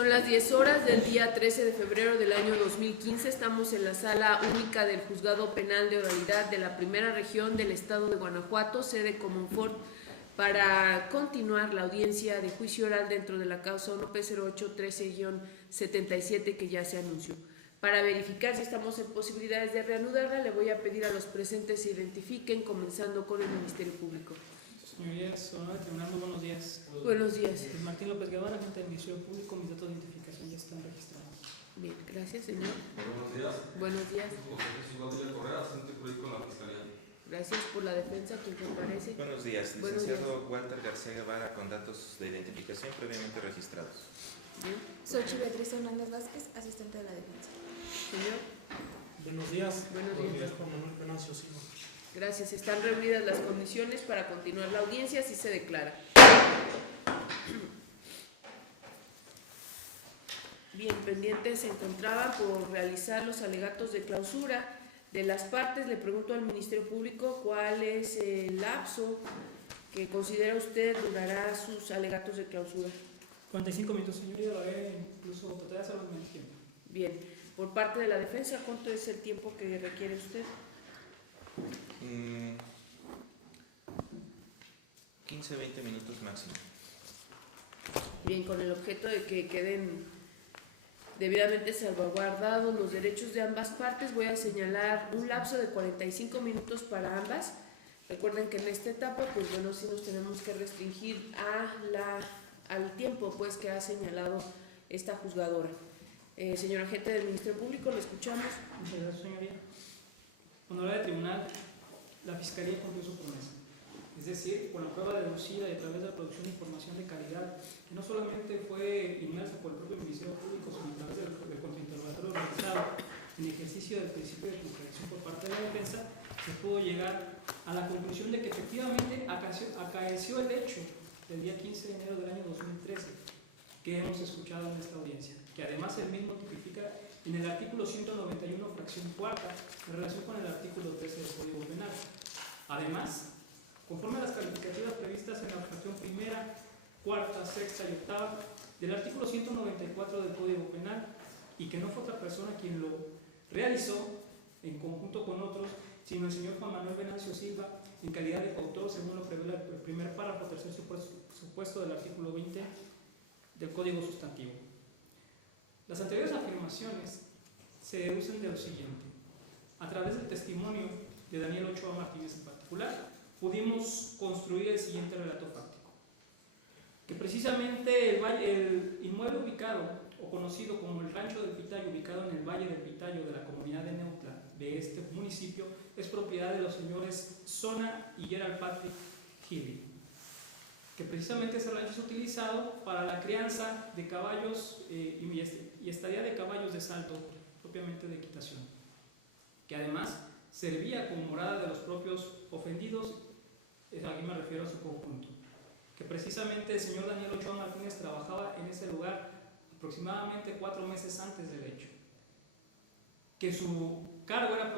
Son las 10 horas del día 13 de febrero del año 2015. Estamos en la sala única del Juzgado Penal de Oralidad de la Primera Región del Estado de Guanajuato, sede Comonfort, para continuar la audiencia de juicio oral dentro de la causa 1P0813-77 que ya se anunció. Para verificar si estamos en posibilidades de reanudarla, le voy a pedir a los presentes se identifiquen, comenzando con el Ministerio Público. Señorías, tribunal, muy buenos días. Buenos días. Martín López Guevara, agente del Ministerio Público, mis datos de identificación ya están registrados. Bien, gracias, señor. Buenos días. Buenos días. José Jesús Valdivia Correa, asistente jurídico en la Fiscalía. Gracias por la defensa, quien comparece. Buenos días, Buenos licenciado Walter García Guevara, con datos de identificación previamente registrados. Bien, Sochi Beatriz Hernández Vázquez, asistente de la defensa. señor. Buenos días. Buenos días. Juan Manuel Venancio Silva. Gracias. Están reunidas las condiciones para continuar la audiencia, así se declara. Bien, pendiente se encontraba por realizar los alegatos de clausura de las partes. Le pregunto al Ministerio Público cuál es el lapso que considera usted durará sus alegatos de clausura. 45 minutos, señoría, lo haré incluso tratar de hacerlo en menos tiempo. Bien, por parte de la defensa, ¿cuánto es el tiempo que requiere usted? 15-20 minutos máximo. Bien, con el objeto de que queden debidamente salvaguardados los derechos de ambas partes, voy a señalar un lapso de 45 minutos para ambas. Recuerden que en esta etapa, pues bueno, sí nos tenemos que restringir al tiempo pues que ha señalado esta juzgadora. Señor agente del Ministerio Público, lo escuchamos. Muchas gracias, señoría. Honorable tribunal, la Fiscalía cumplió su promesa. Es decir, con la prueba deducida y a través de la producción de información de calidad, que no solamente fue inmersa por el propio Ministerio Público, sino a través del contrainterrogatorio realizado en ejercicio del principio de contradicción por parte de la defensa, se pudo llegar a la conclusión de que efectivamente acaeció el hecho del día 15 de enero del año 2013 que hemos escuchado en esta audiencia, que además el mismo tipifica en el artículo 191, fracción cuarta, en relación con el artículo 13 del Código Penal. Además, conforme a las calificativas previstas en la fracción primera, cuarta, sexta y octava del artículo 194 del Código Penal, y que no fue otra persona quien lo realizó en conjunto con otros, sino el señor Juan Manuel Venancio Silva, en calidad de coautor, según lo prevé el primer párrafo, tercer supuesto del artículo 20 del Código Sustantivo. Las anteriores afirmaciones se deducen de lo siguiente. A través del testimonio de Daniel Ochoa Martínez en particular, pudimos construir el siguiente relato fáctico. Que precisamente el inmueble ubicado, o conocido como el Rancho del Pitayo, ubicado en el Valle del Pitayo de la comunidad de Neutla de este municipio, es propiedad de los señores Zona y Gerald Patrick Healy. Que precisamente ese rancho es utilizado para la crianza de caballos y estadía de caballos de salto, propiamente de equitación, que además servía como morada de los propios ofendidos, aquí me refiero a su conjunto, que precisamente el señor Daniel Ochoa Martínez trabajaba en ese lugar aproximadamente 4 meses antes del hecho, que su cargo era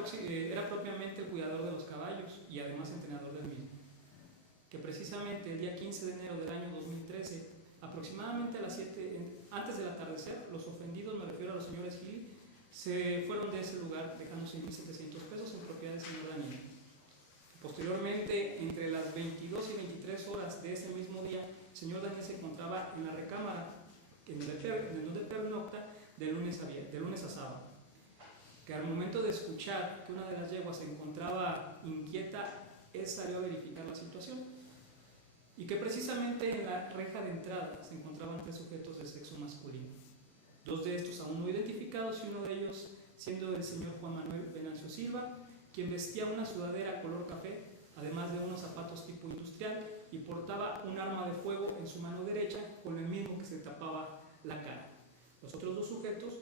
propiamente el cuidador de los caballos y además entrenador del mismo, que precisamente el día 15 de enero del año 2013, aproximadamente a las 7, antes del atardecer, los ofendidos, me refiero a los señores Gil, se fueron de ese lugar dejando 6.700 pesos en propiedad del señor Daniel. Posteriormente, entre las 22 y 23 horas de ese mismo día, el señor Daniel se encontraba en la recámara, en donde pernocta, de lunes a sábado. Que al momento de escuchar que una de las yeguas se encontraba inquieta, él salió a verificar la situación. Y que precisamente en la reja de entrada se encontraban 3 sujetos de sexo masculino. 2 de estos aún no identificados y uno de ellos siendo el señor Juan Manuel Venancio Silva, quien vestía una sudadera color café, además de unos zapatos tipo industrial, y portaba un arma de fuego en su mano derecha con el mismo que se tapaba la cara. Los otros 2 sujetos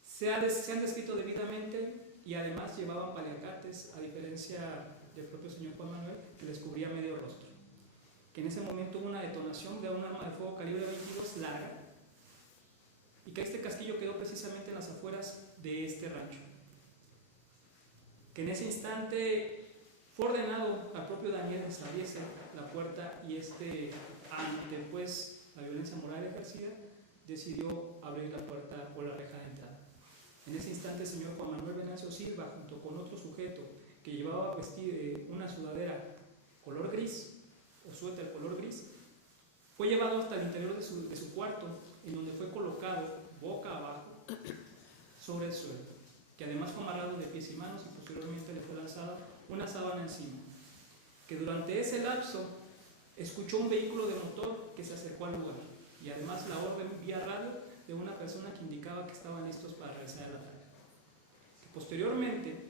se han descrito debidamente y además llevaban paliacates, a diferencia del propio señor Juan Manuel, que les cubría medio rostro. Que en ese momento hubo una detonación de un arma de fuego calibre 22 larga y que este casquillo quedó precisamente en las afueras de este rancho. Que en ese instante fue ordenado al propio Daniel que se abriese la puerta y ante pues la violencia moral ejercida, decidió abrir la puerta o la reja de entrada. En ese instante el señor Juan Manuel Venancio Silva, junto con otro sujeto que llevaba una sudadera color gris o suéter color gris, fue llevado hasta el interior de su cuarto, en donde fue colocado boca abajo sobre el suelo, que además fue amarrado de pies y manos y posteriormente le fue lanzada una sábana encima. Que durante ese lapso escuchó un vehículo de motor que se acercó al lugar y además la orden vía radio de una persona que indicaba que estaban listos para realizar el ataque. Posteriormente,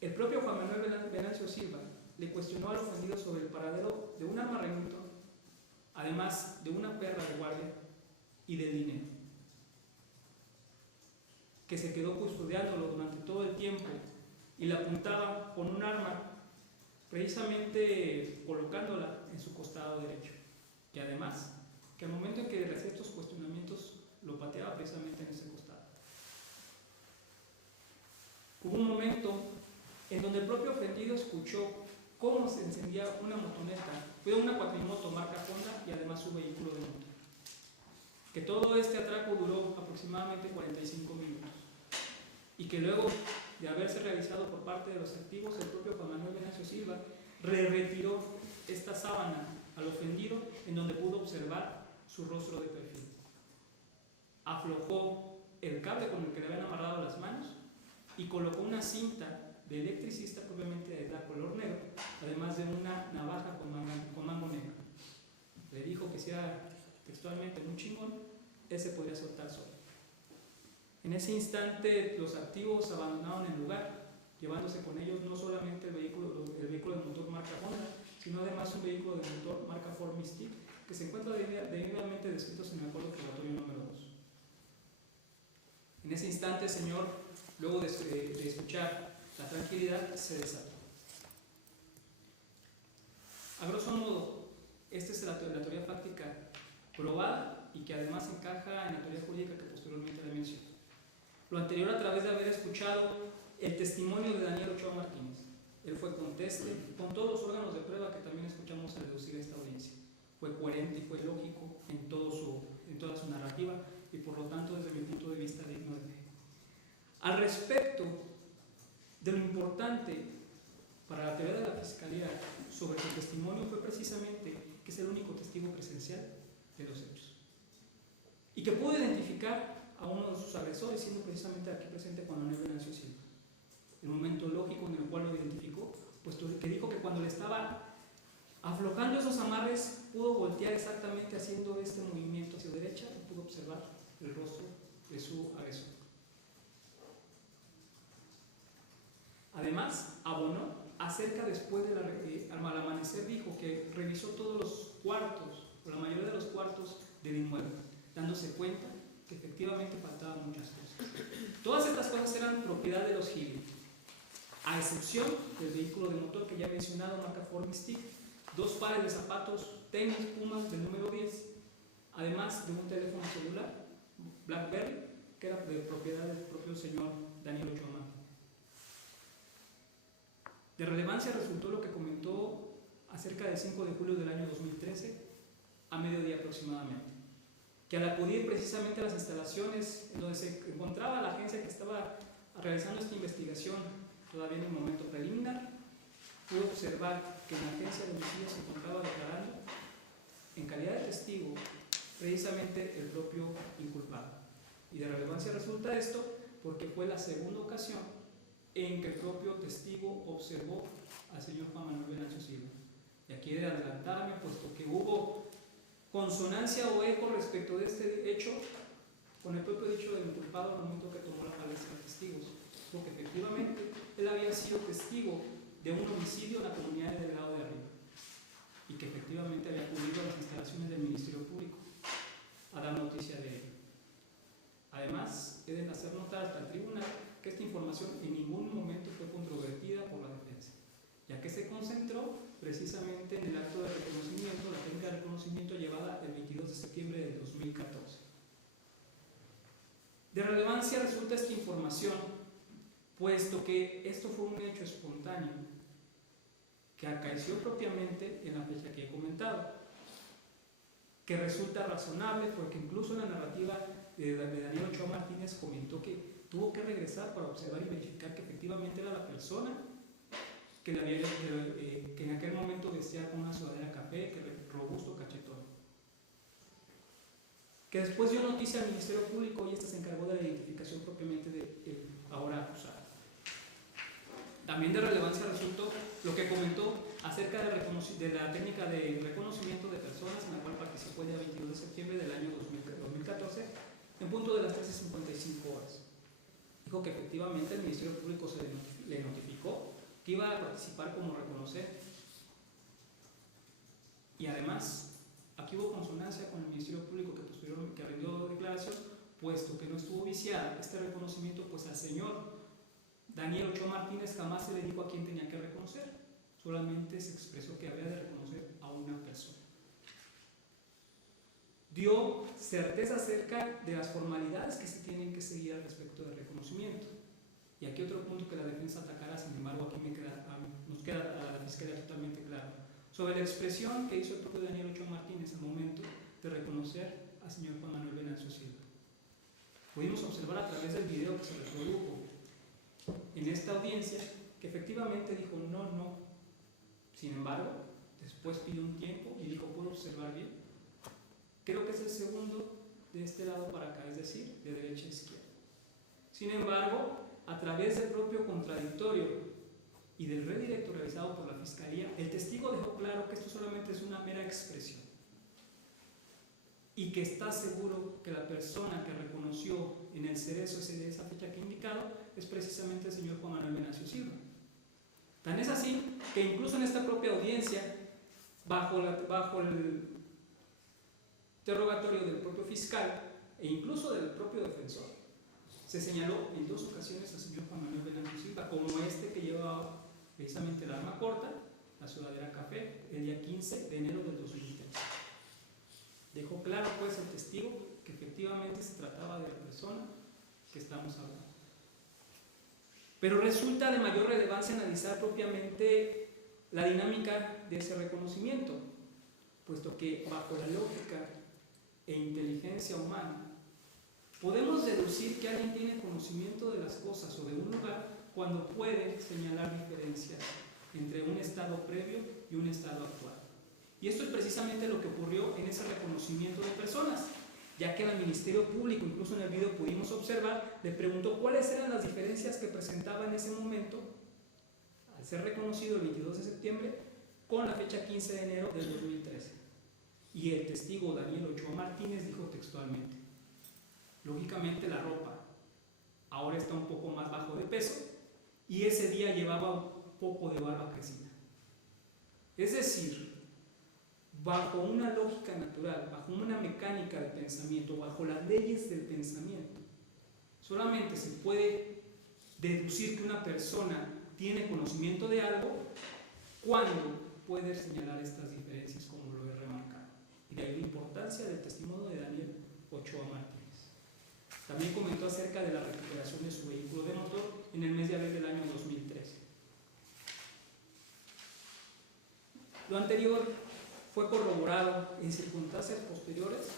el propio Juan Manuel Venancio Silva le cuestionó al ofendido sobre el paradero de un arma Remington, además de una perra de guardia y del dinero, que se quedó custodiándolo durante todo el tiempo y le apuntaba con un arma, precisamente colocándola en su costado derecho, que además, que al momento en que recibía estos cuestionamientos, lo pateaba precisamente en ese costado. Hubo un momento en donde el propio ofendido escuchó cómo se encendía una motoneta, fue una cuatrimoto marca Honda y además su vehículo de motor. Que todo este atraco duró aproximadamente 45 minutos y que luego de haberse realizado por parte de los activos, el propio Juan Manuel Venancio Silva retiró esta sábana al ofendido, en donde pudo observar su rostro de perfil. Aflojó el cable con el que le habían amarrado las manos y colocó una cinta de electricista propiamente de color negro, además de una navaja con mango negro. Le dijo que si era textualmente muy chingón, él se podría soltar solo. En ese instante los activos abandonaron el lugar, llevándose con ellos no solamente el vehículo de motor marca Honda, sino además un vehículo de motor marca Ford Mystic, que se encuentra debidamente descritos en el acuerdo probatorio número 2. En ese instante, señor, luego de escuchar la tranquilidad, se desató. A grosso modo, esta es la teoría fáctica probada y que además encaja en la teoría jurídica que posteriormente le menciono. Lo anterior a través de haber escuchado el testimonio de Daniel Ochoa Martínez. Él fue conteste con todos los órganos de prueba que también escuchamos al deducir esta audiencia. Fue coherente y fue lógico en toda su narrativa y por lo tanto desde mi punto de vista digno de fe. Al respecto de lo importante para la teoría de la Fiscalía sobre su testimonio fue precisamente que es el único testigo presencial de los hechos y que pudo identificar a uno de sus agresores, siendo precisamente aquí presente Juan Manuel Venancio Silva. El momento lógico en el cual lo identificó, puesto que dijo que cuando le estaba aflojando esos amarres pudo voltear exactamente haciendo este movimiento hacia derecha y pudo observar el rostro de su agresor. Además, abonó acerca después al amanecer, dijo que revisó todos los cuartos, o la mayoría de los cuartos del inmueble, dándose cuenta que efectivamente faltaban muchas cosas. Todas estas cosas eran propiedad de los Gili, a excepción del vehículo de motor que ya he mencionado, marca Ford Mystic, 2 pares de zapatos tenis Pumas del número 10, además de un teléfono celular BlackBerry, que era de propiedad del propio señor Daniel Ochoa Martínez. De relevancia resultó lo que comentó acerca del 5 de julio del año 2013, a mediodía aproximadamente, que al acudir precisamente a las instalaciones en donde se encontraba la agencia que estaba realizando esta investigación, todavía en un momento preliminar, pudo observar que en la agencia de homicidios se encontraba declarando en calidad de testigo precisamente el propio inculpado. Y de relevancia resulta esto porque fue la segunda ocasión en que el propio testigo observó al señor Juan Manuel Venancio Silva. Y aquí he de adelantarme, puesto que hubo consonancia o eco respecto de este hecho con el propio dicho del inculpado al momento que tomó la palestra de testigos, porque efectivamente él había sido testigo de un homicidio en la comunidad de Delgado de Arriba y que efectivamente había acudido a las instalaciones del Ministerio Público a dar noticia de ello. Además, he de hacer notar al tribunal que esta información en ningún momento fue controvertida por la defensa, ya que se concentró precisamente en el acto de reconocimiento, la técnica de reconocimiento llevada el 22 de septiembre del 2014. De relevancia resulta esta información, puesto que esto fue un hecho espontáneo que acaeció propiamente en la fecha que he comentado. que resulta razonable porque incluso en la narrativa de Daniel Ochoa Martínez comentó que tuvo que regresar para observar y verificar que efectivamente era la persona que en aquel momento vestía con una sudadera café, que era robusto, cachetón. Que después dio noticia al Ministerio Público y este se encargó de la identificación propiamente del ahora acusado. También de relevancia resultó lo que comentó acerca de la técnica de reconocimiento de personas en la cual participó el día 22 de septiembre del año 2014 en punto de las 13:55 horas. Dijo que efectivamente el Ministerio Público le notificó que iba a participar como reconocer y además aquí hubo consonancia con el Ministerio Público que rindió declaración, puesto que no estuvo viciada este reconocimiento, pues al señor Daniel Ochoa Martínez jamás se le dijo a quién tenía que reconocer, solamente se expresó que había de reconocer a una persona. Dio certeza acerca de las formalidades que se tienen que seguir al respecto del reconocimiento. Y aquí otro punto que la defensa atacará, sin embargo aquí nos queda a la Fiscalía totalmente claro, sobre la expresión que hizo el propio Daniel Ochoa Martínez al momento de reconocer al señor Juan Manuel Venancio Silva. Pudimos observar a través del video que se reprodujo en esta audiencia que efectivamente dijo no. Sin embargo, después pidió un tiempo y dijo, ¿puedo observar bien? Creo que es el segundo de este lado para acá, es decir, de derecha a izquierda. Sin embargo, a través del propio contradictorio y del redirecto realizado por la Fiscalía, el testigo dejó claro que esto solamente es una mera expresión y que está seguro que la persona que reconoció en el cerezo de esa fecha que he indicado es precisamente el señor Juan Manuel Venancio Silva. Tan es así que incluso en esta propia audiencia, bajo el interrogatorio del propio fiscal e incluso del propio defensor, se señaló en 2 ocasiones al señor Juan Manuel Venancio Silva como este que llevaba precisamente el arma corta, la sudadera café, el día 15 de enero del 2003. Dejó claro pues el testigo que efectivamente se trataba de la persona que estamos hablando. Pero resulta de mayor relevancia analizar propiamente la dinámica de ese reconocimiento, puesto que bajo la lógica e inteligencia humana podemos deducir que alguien tiene conocimiento de las cosas o de un lugar cuando puede señalar diferencias entre un estado previo y un estado actual. Y esto es precisamente lo que ocurrió en ese reconocimiento de personas, ya que el Ministerio Público, incluso en el video pudimos observar, le preguntó cuáles eran las diferencias que presentaba en ese momento, al ser reconocido el 22 de septiembre, con la fecha 15 de enero del 2013. Y el testigo Daniel Ochoa Martínez dijo textualmente, lógicamente la ropa ahora está un poco más bajo de peso y ese día llevaba un poco de barba crecida. Es decir, bajo una lógica natural, bajo una mecánica de pensamiento, bajo las leyes del pensamiento, solamente se puede deducir que una persona tiene conocimiento de algo cuando puede señalar estas diferencias, como lo he remarcado. Y de ahí la importancia del testimonio de Daniel Ochoa Martínez. También comentó acerca de la recuperación de su vehículo de motor en el mes de abril del año 2013. Lo anterior fue corroborado en circunstancias posteriores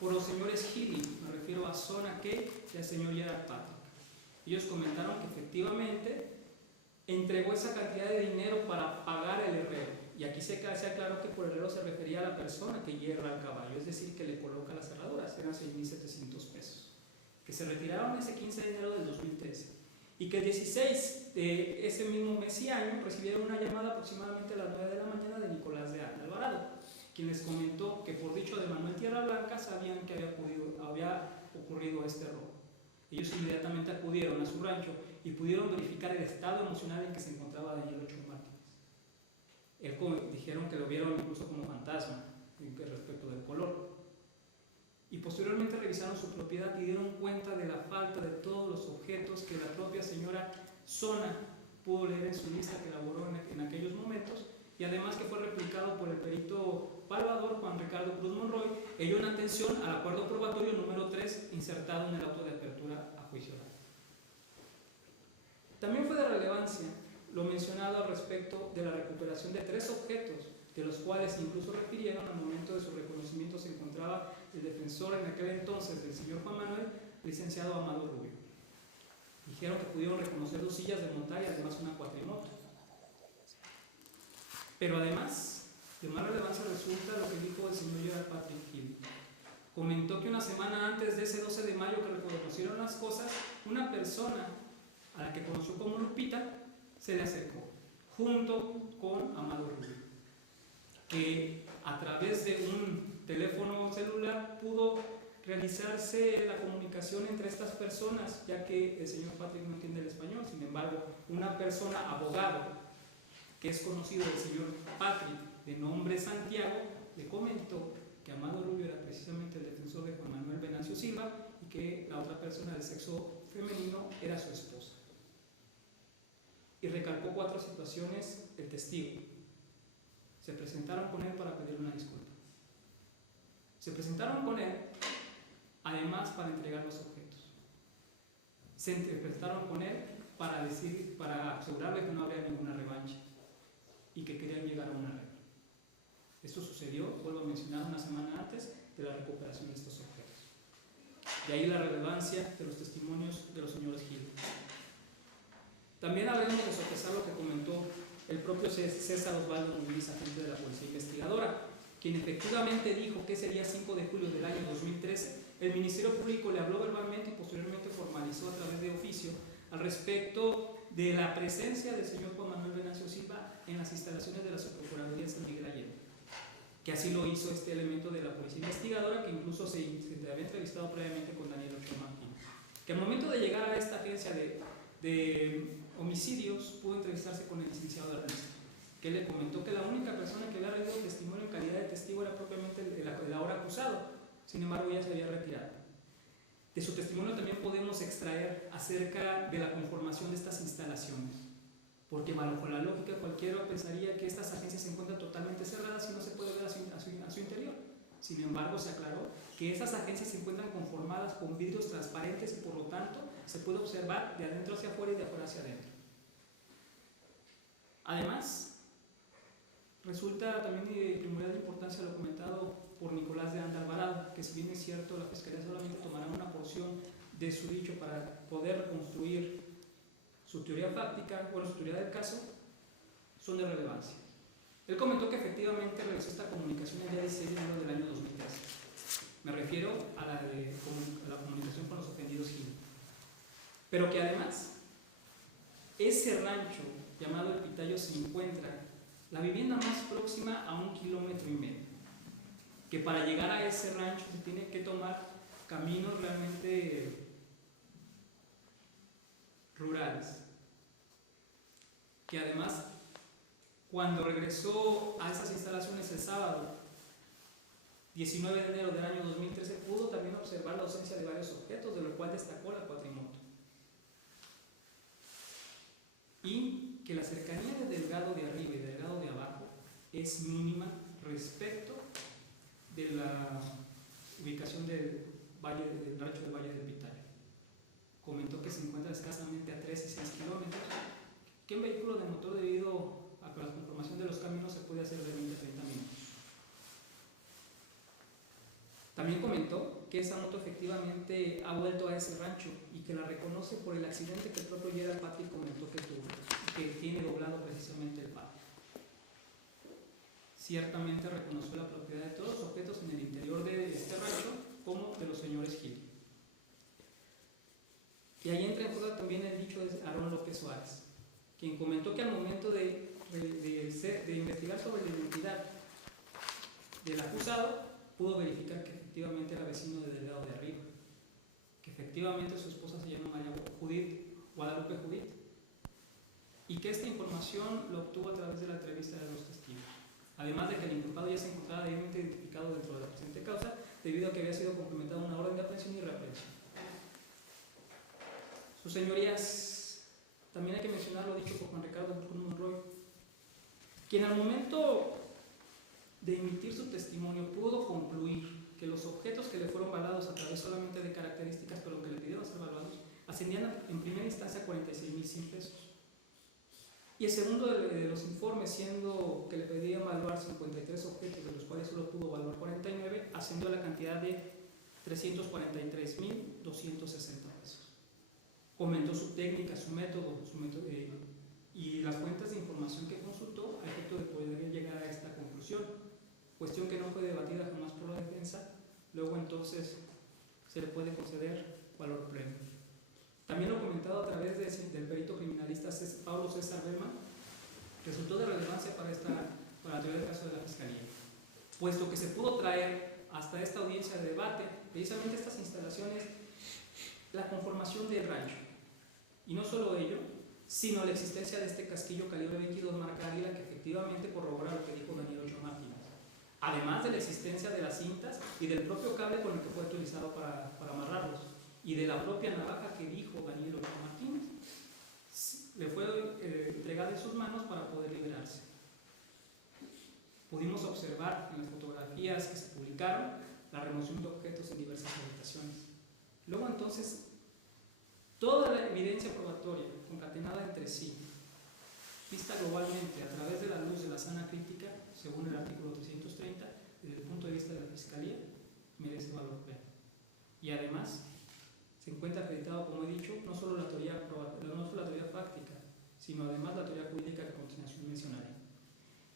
por los señores Healy, me refiero a Zona Key y al señor Gerard Patrick. Ellos comentaron que efectivamente entregó esa cantidad de dinero para pagar el herrero. Y aquí se hace claro que por herrero se refería a la persona que hierra el caballo, es decir, que le coloca las cerraduras, eran 6,700 pesos, que se retiraron ese 15 de enero del 2013. Y que el 16 de ese mismo mes y año recibieron una llamada aproximadamente a las 9 de la mañana de Nicolás de Alvarado, quien les comentó que por dicho de Manuel Tierra Blanca sabían que había ocurrido este robo. Ellos inmediatamente acudieron a su rancho y pudieron verificar el estado emocional en que se encontraba Daniel Ochoa Martínez. Dijeron que lo vieron incluso como fantasma respecto del color. Y posteriormente revisaron su propiedad y dieron cuenta de la falta de todos los objetos que la propia señora Zona pudo leer en su lista que elaboró en aquellos momentos, y además que fue replicado por el perito palpador Juan Ricardo Cruz Monroy, ello en atención al acuerdo probatorio número 3 insertado en el auto de apertura a juicio oral. También fue de relevancia lo mencionado al respecto de la recuperación de 3 objetos de los cuales incluso refirieron al momento de su reconocimiento se encontraba el defensor en aquel entonces del señor Juan Manuel, licenciado Amado Rubio. Dijeron que pudieron reconocer 2 sillas de montar y además una cuatrimoto. Pero además, de más relevancia resulta lo que dijo el señor Gerald Patrick Hill. Comentó que una semana antes de ese 12 de mayo que reconocieron las cosas, una persona a la que conoció como Lupita se le acercó, junto con Amado Rubio, que a través de un teléfono celular pudo realizarse la comunicación entre estas personas, ya que el señor Patrick no entiende el español. Sin embargo, una persona, abogado, que es conocido del señor Patrick, de nombre Santiago, le comentó que Amado Rubio era precisamente el defensor de Juan Manuel Venancio Silva y que la otra persona del sexo femenino era su esposa. Y recalcó 4 situaciones el testigo. Se presentaron con él para pedirle una disculpa. Se presentaron con él, además, para entregar los objetos. Se presentaron con él para asegurarle que no habría ninguna revancha y que querían llegar a una regla. Esto sucedió, vuelvo a mencionar, una semana antes de la recuperación de estos objetos. De ahí la relevancia de los testimonios de los señores Gil. También hablemos de sopesar lo que comentó el propio César Osvaldo Muñiz, agente de la Policía Investigadora, quien efectivamente dijo que ese día 5 de julio del año 2013 el Ministerio Público le habló verbalmente y posteriormente formalizó a través de oficio al respecto de la presencia del señor Juan Manuel Venancio Silva en las instalaciones de la Subprocuraduría de San Miguel Allende, que así lo hizo este elemento de la Policía Investigadora, que incluso se había entrevistado previamente con Daniel Ochoa Martín, que al momento de llegar a esta agencia de homicidios pudo entrevistarse con el licenciado Ernesto, que le comentó que la única persona que había rendido testimonio en calidad de testigo era propiamente el ahora acusado. Sin embargo, ya se había retirado. De su testimonio también podemos extraer acerca de la conformación de estas instalaciones, porque bajo la lógica cualquiera pensaría que estas agencias se encuentran totalmente cerradas y no se puede ver a su interior. Sin embargo, se aclaró que esas agencias se encuentran conformadas con vidrios transparentes y por lo tanto se puede observar de adentro hacia afuera y de afuera hacia adentro. Además, resulta también de primordial importancia lo comentado por Nicolás de Anda Alvarado, que si bien es cierto la Fiscalía solamente tomará una porción de su dicho para poder reconstruir su teoría fáctica, bueno, su teoría del caso, son de relevancia. Él comentó que efectivamente realizó esta comunicación el día 16 de enero del año 2013. Me refiero a la comunicación con los ofendidos Gil. Pero que además, ese rancho llamado El Pitayo se encuentra la vivienda más próxima a 1,5 kilómetros. Que para llegar a ese rancho se tiene que tomar caminos realmente rurales. Que además, cuando regresó a esas instalaciones el sábado 19 de enero del año 2013, pudo también observar la ausencia de varios objetos, de lo cual destacó la cuatrimoto. Y que la cercanía de Delgado de arriba y de Delgado de abajo es mínima respecto de la ubicación del rancho del Valle del Pitayo. Comentó que se encuentra escasamente a 3 y 6 kilómetros, que un vehículo de motor, debido a la conformación de los caminos, se puede hacer de 20 a 30 minutos. También comentó que esa moto efectivamente ha vuelto a ese rancho y que la reconoce por el accidente que el propio Gerald Patrick comentó que tuvo, que tiene doblado precisamente el patio. Ciertamente reconoció la propiedad de todos los objetos en el interior de este rancho como de los señores Gil. Y ahí entra en juego también el dicho de Aarón López Suárez, quien comentó que al momento de investigar sobre la identidad del acusado, pudo verificar que efectivamente era vecino de Delgado de arriba, que efectivamente su esposa se llama María Guadalupe Judith, y que esta información lo obtuvo a través de la entrevista de los testigos. Además de que el inculpado ya se encontraba debidamente identificado dentro de la presente causa, debido a que había sido complementada una orden de aprehensión y reaprehensión. Sus señorías, también hay que mencionar lo dicho por Juan Ricardo Monroy, quien al momento de emitir su testimonio pudo concluir que los objetos que le fueron valados a través solamente de características, pero que le pidieron ser valuados, ascendían en primera instancia a 46,100 pesos. Y el segundo de los informes, siendo que le pedían evaluar 53 objetos, de los cuales solo pudo evaluar 49, ascendió a la cantidad de 343.260 pesos. Comentó su técnica, su método y las fuentes de información que consultó a efecto de poder llegar a esta conclusión, cuestión que no fue debatida jamás por la defensa. Luego entonces se le puede conceder valor premio. También lo comentado a través del perito criminalista Pablo César Bema, resultó de relevancia para la teoría del caso de la Fiscalía, puesto que se pudo traer hasta esta audiencia de debate precisamente estas instalaciones, la conformación del rancho, y no solo ello, sino la existencia de este casquillo calibre 22 marca Águila, que efectivamente corrobora lo que dijo Daniel Ochoa Martínez, además de la existencia de las cintas y del propio cable con el que fue utilizado para amarrarlos, y de la propia navaja que dijo Daniel Ochoa Martínez. Le fue entregada en sus manos para poder liberarse. Pudimos observar en las fotografías que se publicaron la remoción de objetos en diversas habitaciones. Luego entonces, toda la evidencia probatoria concatenada entre sí, vista globalmente a través de la luz de la sana crítica, según el artículo 330, desde el punto de vista de la Fiscalía, merece valor pleno. Y además, se encuentra acreditado, como he dicho, no solo la teoría fáctica, sino además la teoría jurídica que a continuación mencionaré.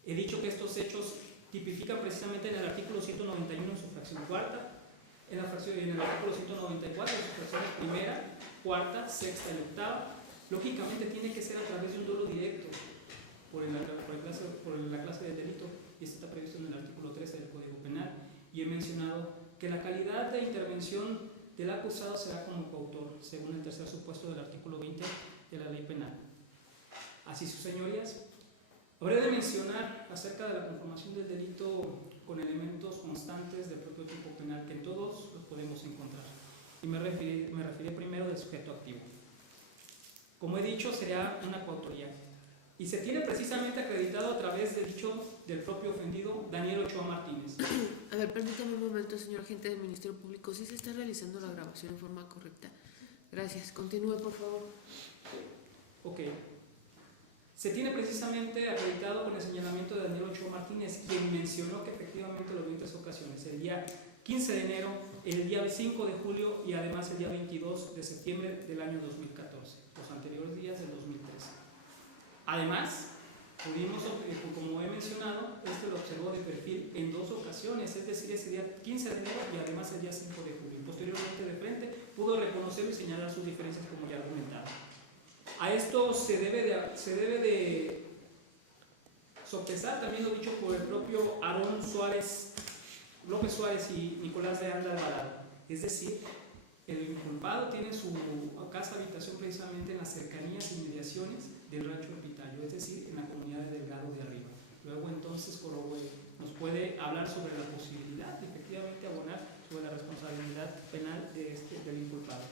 He dicho que estos hechos tipifican precisamente en el artículo 191 en su fracción cuarta, en el artículo 194 en sus fracciones primera, cuarta, sexta y octava. Lógicamente tiene que ser a través de un dolo directo por la clase de delito, y esto está previsto en el artículo 13 del Código Penal. Y he mencionado que la calidad de intervención del acusado será como coautor, según el tercer supuesto del artículo 20 de la Ley Penal. Así, sus señorías, habré de mencionar acerca de la conformación del delito con elementos constantes del propio tipo penal, que todos los podemos encontrar. Y me referiré primero del sujeto activo. Como he dicho, será una coautoría. Y se tiene precisamente acreditado a través del dicho del propio ofendido, Daniel Ochoa Martínez. A ver, permítame un momento, señor agente del Ministerio Público. ¿Sí se está realizando la grabación en forma correcta? Gracias. Continúe, por favor. Ok. Se tiene precisamente acreditado con el señalamiento de Daniel Ochoa Martínez, quien mencionó que efectivamente lo vio en 3 ocasiones: el día 15 de enero, el día 5 de julio y además el día 22 de septiembre del año 2014, los anteriores días del 2013. Además, pudimos, como he mencionado, esto lo observó de perfil en 2 ocasiones, es decir, ese día 15 de enero y además el día 5 de julio. Posteriormente, de frente, pudo reconocerlo y señalar sus diferencias, como ya argumentaba. A esto se debe de sopesar también lo dicho por el propio Aarón López Suárez y Nicolás de Anda Alvarado. Es decir, el inculpado tiene su casa habitación precisamente en las cercanías y inmediaciones del rancho del Pitayo, es decir, en la comunidad de Delgado de Arriba. Luego entonces nos puede hablar sobre la posibilidad de efectivamente abonar sobre la responsabilidad penal del inculpado.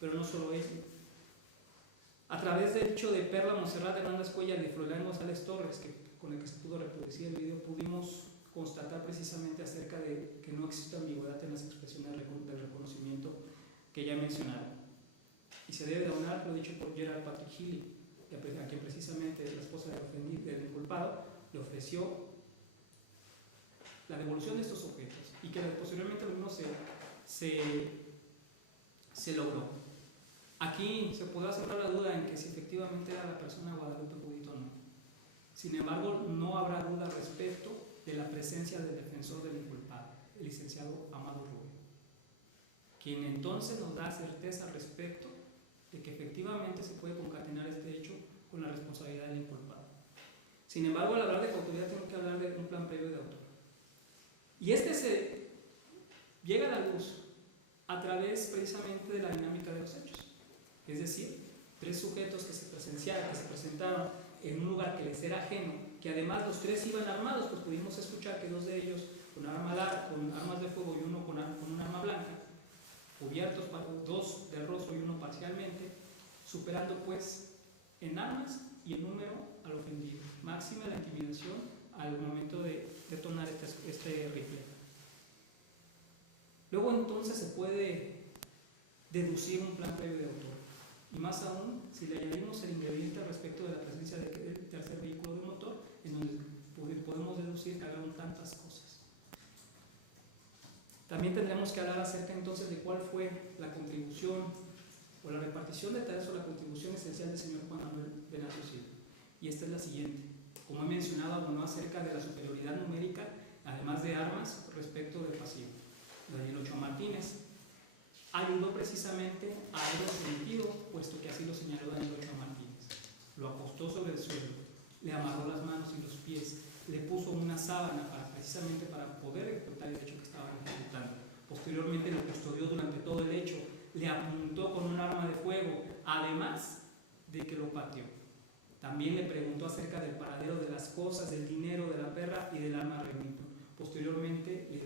Pero no solo eso. A través del hecho de Perla Monserrat Hernández Cuellar y de Froilán González Torres, con el que se pudo reproducir el video, pudimos constatar precisamente acerca de que no existe ambigüedad en las expresiones del reconocimiento que ya he mencionado. Y se debe de abonar lo dicho por Gerard Patrick Healy, a quien precisamente la esposa del inculpado le ofreció la devolución de estos objetos y que posteriormente lo mismo se logró. Aquí se podrá cerrar la duda en que si efectivamente era la persona Guadalupe Judito o no. Sin embargo, no habrá duda respecto de la presencia del defensor del inculpado, el licenciado Amado Rubio, quien entonces nos da certeza respecto de que efectivamente se puede concatenar este hecho con la responsabilidad del inculpado. Sin embargo, al hablar de coautoría tengo que hablar de un plan previo de autor. Y este se llega a la luz a través precisamente de la dinámica de los hechos. Es decir, 3 sujetos que se presentaron en un lugar que les era ajeno, que además los 3 iban armados, pues pudimos escuchar que 2 de ellos con armas de fuego y uno con un arma blanca, cubiertos, 2 del rostro y uno parcialmente, superando pues en armas y en número al ofendido. Máxima la intimidación al momento de detonar este rifle. Luego entonces se puede deducir un plan previo de autor. y más aún si le añadimos el ingrediente respecto de la presencia del tercer vehículo de motor, en donde podemos deducir que hablaron tantas cosas. También tendremos que hablar acerca entonces de cuál fue la contribución o la repartición de tareas o la contribución esencial del señor Juan Manuel Venancio Silva. Y esta es la siguiente. Como he mencionado, abonó acerca de la superioridad numérica, además de armas, respecto del pasivo. Daniel Ochoa Martínez ayudó precisamente a ese sentido, puesto que así lo señaló Daniel Ochoa Martínez. Lo acostó sobre el suelo, le amarró las manos y los pies, le puso una sábana precisamente para poder ejecutar el hecho que estaban ejecutando. Posteriormente lo custodió durante todo el hecho, le apuntó con un arma de fuego, además de que lo pateó. También le preguntó acerca del paradero de las cosas, del dinero, de la perra y del arma reunido. Posteriormente le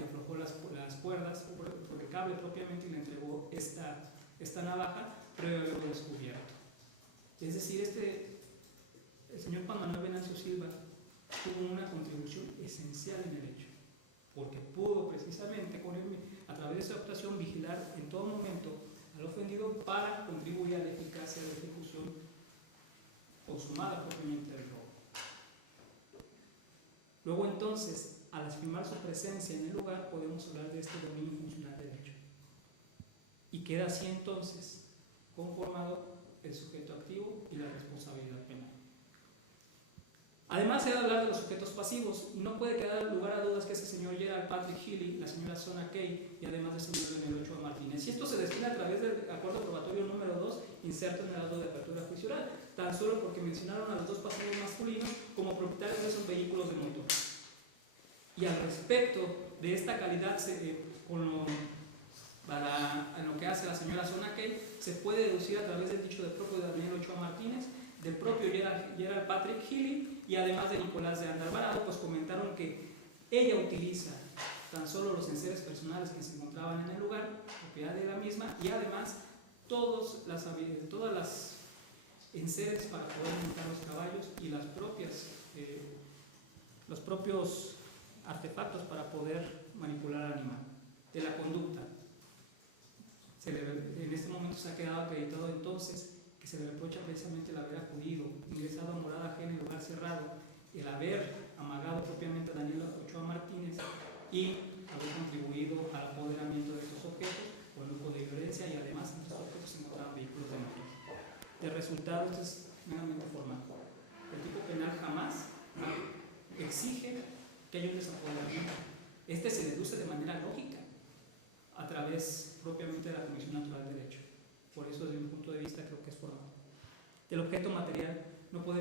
aflojó las cuerdas por el cable propiamente y le entregó esta navaja, previo a haberlo descubierto. Es decir, el señor Juan Manuel Venancio Silva tuvo una contribución esencial en el hecho, porque pudo precisamente a través de esa actuación vigilar en todo momento al ofendido para contribuir a la eficacia de la ejecución consumada propiamente del robo. Luego entonces, al afirmar su presencia en el lugar, podemos hablar de este dominio funcional del hecho. Y queda así entonces conformado el sujeto activo y la responsabilidad penal. Además, se ha de hablar de los sujetos pasivos. No puede quedar lugar a dudas que ese señor Gerald Patrick Healy, la señora Sona Kay y además el señor Daniel Ochoa Martínez. Y esto se define a través del acuerdo probatorio número 2, inserto en el auto de apertura juicio oral, tan solo porque mencionaron a los dos pasivos masculinos como propietarios de esos vehículos de motor. Y al respecto de esta calidad, en lo que hace la señora Sona Kay, se puede deducir a través del dicho del propio Daniel Ochoa Martínez, del propio Gerald Patrick Healy y además de Nicolás de Anda Alvarado, pues comentaron que ella utiliza tan solo los enseres personales que se encontraban en el lugar, propiedad de la misma, y además todas las enseres para poder montar los caballos y los propios artefactos para poder manipular al animal. De la conducta, en este momento se ha quedado acreditado entonces que se le reprocha precisamente el haber acudido, ingresado a morada ajena en lugar cerrado, el haber amagado propiamente a Daniel Ochoa Martínez y haber contribuido al apoderamiento de estos objetos por el uso de violencia, y además en estos objetos se encontraban vehículos de motor. El resultado es meramente formal. El tipo penal jamás exige que haya un desapoderamiento. Este se deduce de manera lógica a través propiamente de la Comisión Natural del Derecho. Por eso, desde mi punto de vista, creo que es formal. El objeto material no puede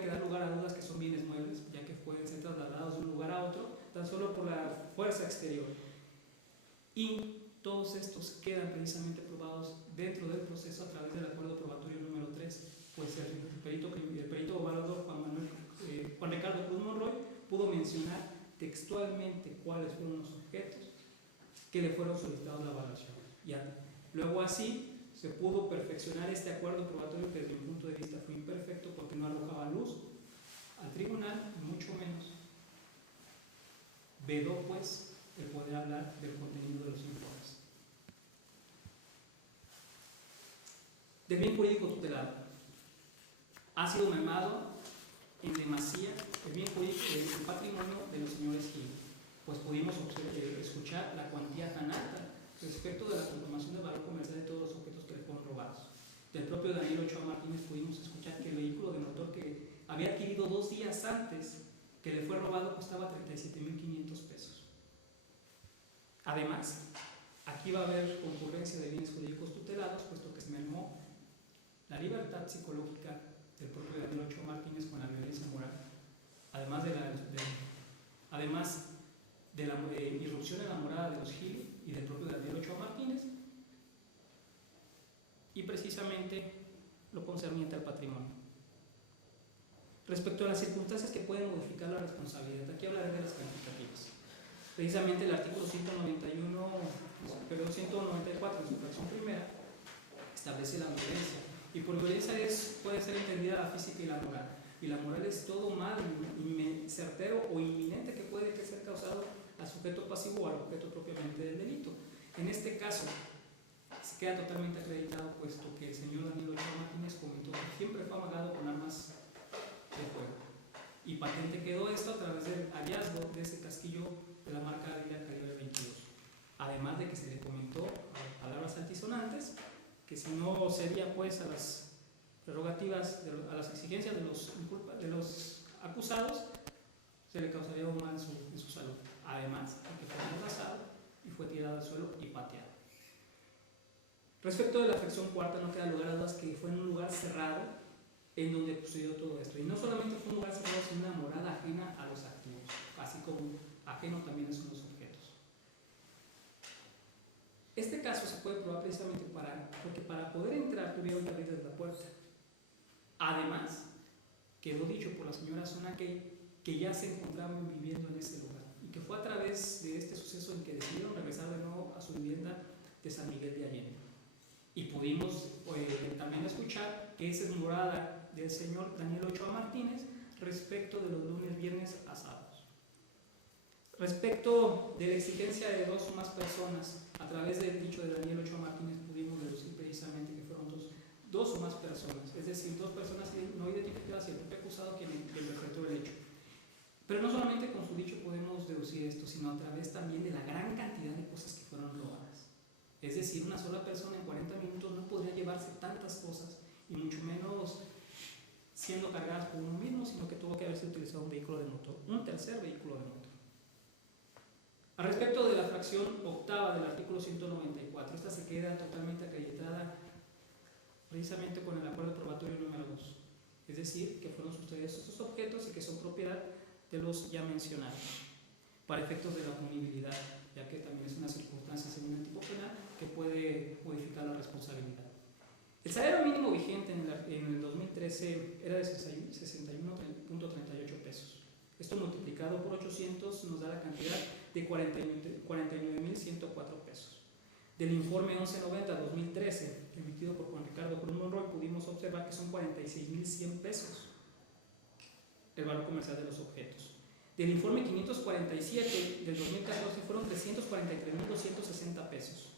quedar lugar a dudas que son bienes muebles, ya que pueden ser trasladados de un lugar a otro tan solo por la fuerza exterior. Y todos estos quedan precisamente probados dentro del proceso a través del acuerdo probatorio número 3, pues el perito evaluador Juan Ricardo Cruz Monroy pudo mencionar textualmente cuáles fueron los objetos que le fueron solicitados la evaluación. Luego así se pudo perfeccionar este acuerdo probatorio, que desde mi punto de vista fue imperfecto porque no arrojaba luz al tribunal, y mucho menos vedó pues el poder hablar del contenido de los informes. Del bien jurídico tutelado. Ha sido mermado en demasía el bien jurídico del patrimonio de los señores Gil, pues pudimos escuchar la cuantía tan alta respecto de la conformación de valor comercial de todos los objetos que le fueron robados. Del propio Daniel Ochoa Martínez pudimos escuchar que el vehículo de motor que había adquirido 2 días antes que le fue robado costaba 37,500 pesos. Además, aquí va a haber concurrencia de bienes jurídicos tutelados, puesto que se mermó la libertad psicológica del propio Daniel Ochoa Martínez con la violencia moral, además de la irrupción en la morada de los Gil y del propio Daniel Ochoa Martínez, y precisamente lo concerniente al patrimonio. Respecto a las circunstancias que pueden modificar la responsabilidad, aquí hablaré de las calificativas. Precisamente el artículo 194 en su fracción primera establece la violencia, y por violencia puede ser entendida la física y la moral. Y la moral es todo mal, certero o inminente que puede ser causado al sujeto pasivo o al objeto propiamente del delito. En este caso, se queda totalmente acreditado, puesto que el señor si no cedía pues a las prerrogativas, a las exigencias de los acusados, se le causaría un mal en su salud. Además, porque fue amenazado y fue tirado al suelo y pateado. Respecto de la fracción cuarta, no queda lugar a dudas que fue en un lugar cerrado en donde sucedió todo esto. Y no solamente fue un lugar cerrado, sino una morada ajena a los activos, así como ajeno también son los objetos. Este caso se puede probar precisamente porque para poder entrar tuvieron que abrir la puerta. Además, quedó dicho por la señora Zona que ya se encontraban viviendo en ese lugar y que fue a través de este suceso en que decidieron regresar de nuevo a su vivienda de San Miguel de Allende. Y pudimos también escuchar que esa es morada del señor Daniel Ochoa Martínez respecto de los lunes, viernes a sábados. Respecto de la exigencia de dos o más personas, a través del dicho de Daniel Ochoa Martínez pudimos deducir precisamente que fueron dos o más personas, es decir, dos personas no identificadas y el propio acusado quien interpretó el hecho. Pero no solamente con su dicho podemos deducir esto, sino a través también de la gran cantidad de cosas que fueron robadas. Es decir, una sola persona en 40 minutos no podría llevarse tantas cosas, y mucho menos siendo cargadas por uno mismo, sino que tuvo que haberse utilizado un vehículo de motor, un tercer vehículo de motor. Al respecto de la fracción octava del artículo 194, esta se queda totalmente acreditada precisamente con el acuerdo probatorio número 2, es decir, que fueron sustraídos estos objetos y que son propiedad de los ya mencionados, para efectos de la punibilidad, ya que también es una circunstancia según el tipo penal que puede modificar la responsabilidad. El salario mínimo vigente en el 2013 era de 61.38 pesos. Esto multiplicado por 800 nos da la cantidad de 49.104 pesos. Del informe 1190-2013, emitido por Juan Ricardo Cruz Monroy, pudimos observar que son 46.100 pesos el valor comercial de los objetos. Del informe 547 del 2014 fueron 343.260 pesos.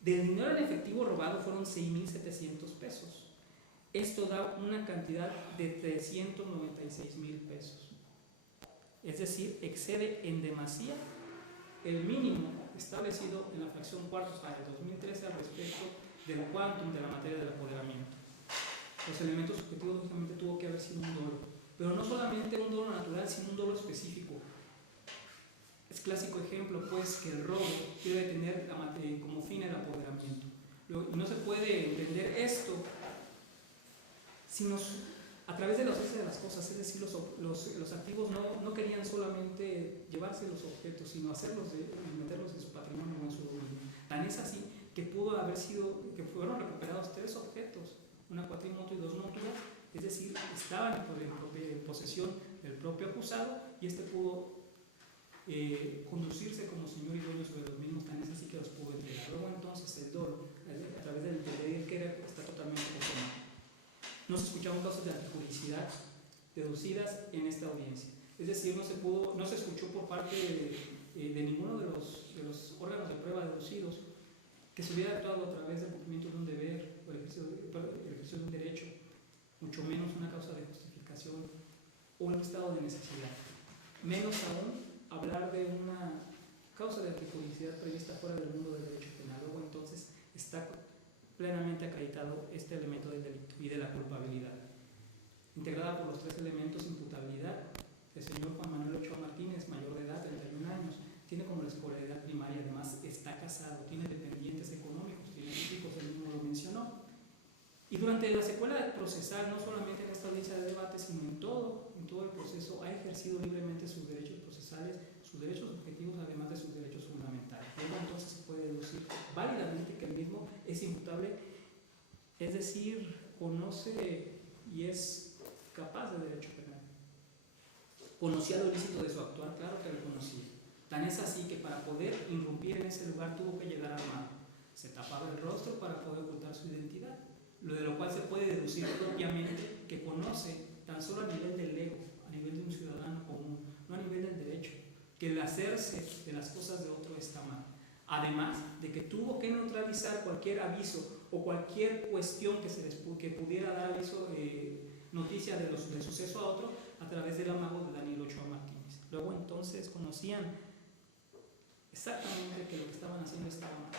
Del dinero en efectivo robado fueron 6.700 pesos. Esto da una cantidad de 396.000 pesos. Es decir, excede en demasía el mínimo establecido en la fracción cuarta para el 2013 al respecto del quantum de la materia del apoderamiento. Los elementos objetivos lógicamente tuvo que haber sido un dolo, pero no solamente un dolo natural, sino un dolo específico. Es clásico ejemplo, pues, que el robo debe tener como fin el apoderamiento. Y no se puede entender esto sino a través de la ausencia de las cosas, es decir, los activos no querían solamente llevarse los objetos, sino hacerlos y meterlos en su patrimonio o en su dominio. Tan es así que pudo haber sido, que fueron recuperados 3 objetos, una cuatrimoto y 2 mótulas, es decir, estaban en posesión del propio acusado y este pudo conducirse como señor y dueño sobre los mismos, tan es así que los pudo entregar. Luego entonces el dolo, a través del deber querer, está totalmente conformado. No se escucharon causas de antijuricidad deducidas en esta audiencia. Es decir, no se escuchó por parte de ninguno de los órganos de prueba deducidos que se hubiera actuado a través del cumplimiento de un deber o el ejercicio de un derecho, mucho menos una causa de justificación o un estado de necesidad. Menos aún hablar de una causa de antijuricidad prevista fuera del mundo del derecho penal. Luego entonces está plenamente acreditado este elemento del delito y de la culpabilidad, integrada por los 3 elementos: imputabilidad. El señor Juan Manuel Ochoa Martínez, mayor de edad, 31 años, tiene como la escolaridad primaria, además está casado, tiene dependientes económicos, tiene hijos, él mismo lo mencionó. Y durante la secuela procesal, no solamente en esta audiencia de debate, sino en todo el proceso, ha ejercido libremente sus derechos procesales, sus derechos objetivos, además de sus derechos fundamentales. Luego entonces se puede deducir válidamente que el mismo es imputable, es decir, conoce y es capaz de derecho penal. ¿Conocía lo ilícito de su actuar? Claro que lo conocía. Tan es así que para poder irrumpir en ese lugar tuvo que llegar armado. Se tapaba el rostro para poder ocultar su identidad, lo de lo cual se puede deducir propiamente que conoce tan solo a nivel del ego, a nivel de un ciudadano común, no a nivel del derecho, que el hacerse de las cosas de otro está mal. Además de que tuvo que neutralizar cualquier aviso o cualquier cuestión que pudiera dar aviso, noticia del suceso a otro a través del amago de Daniel Ochoa Martínez. Luego entonces conocían exactamente que lo que estaban haciendo estaba mal.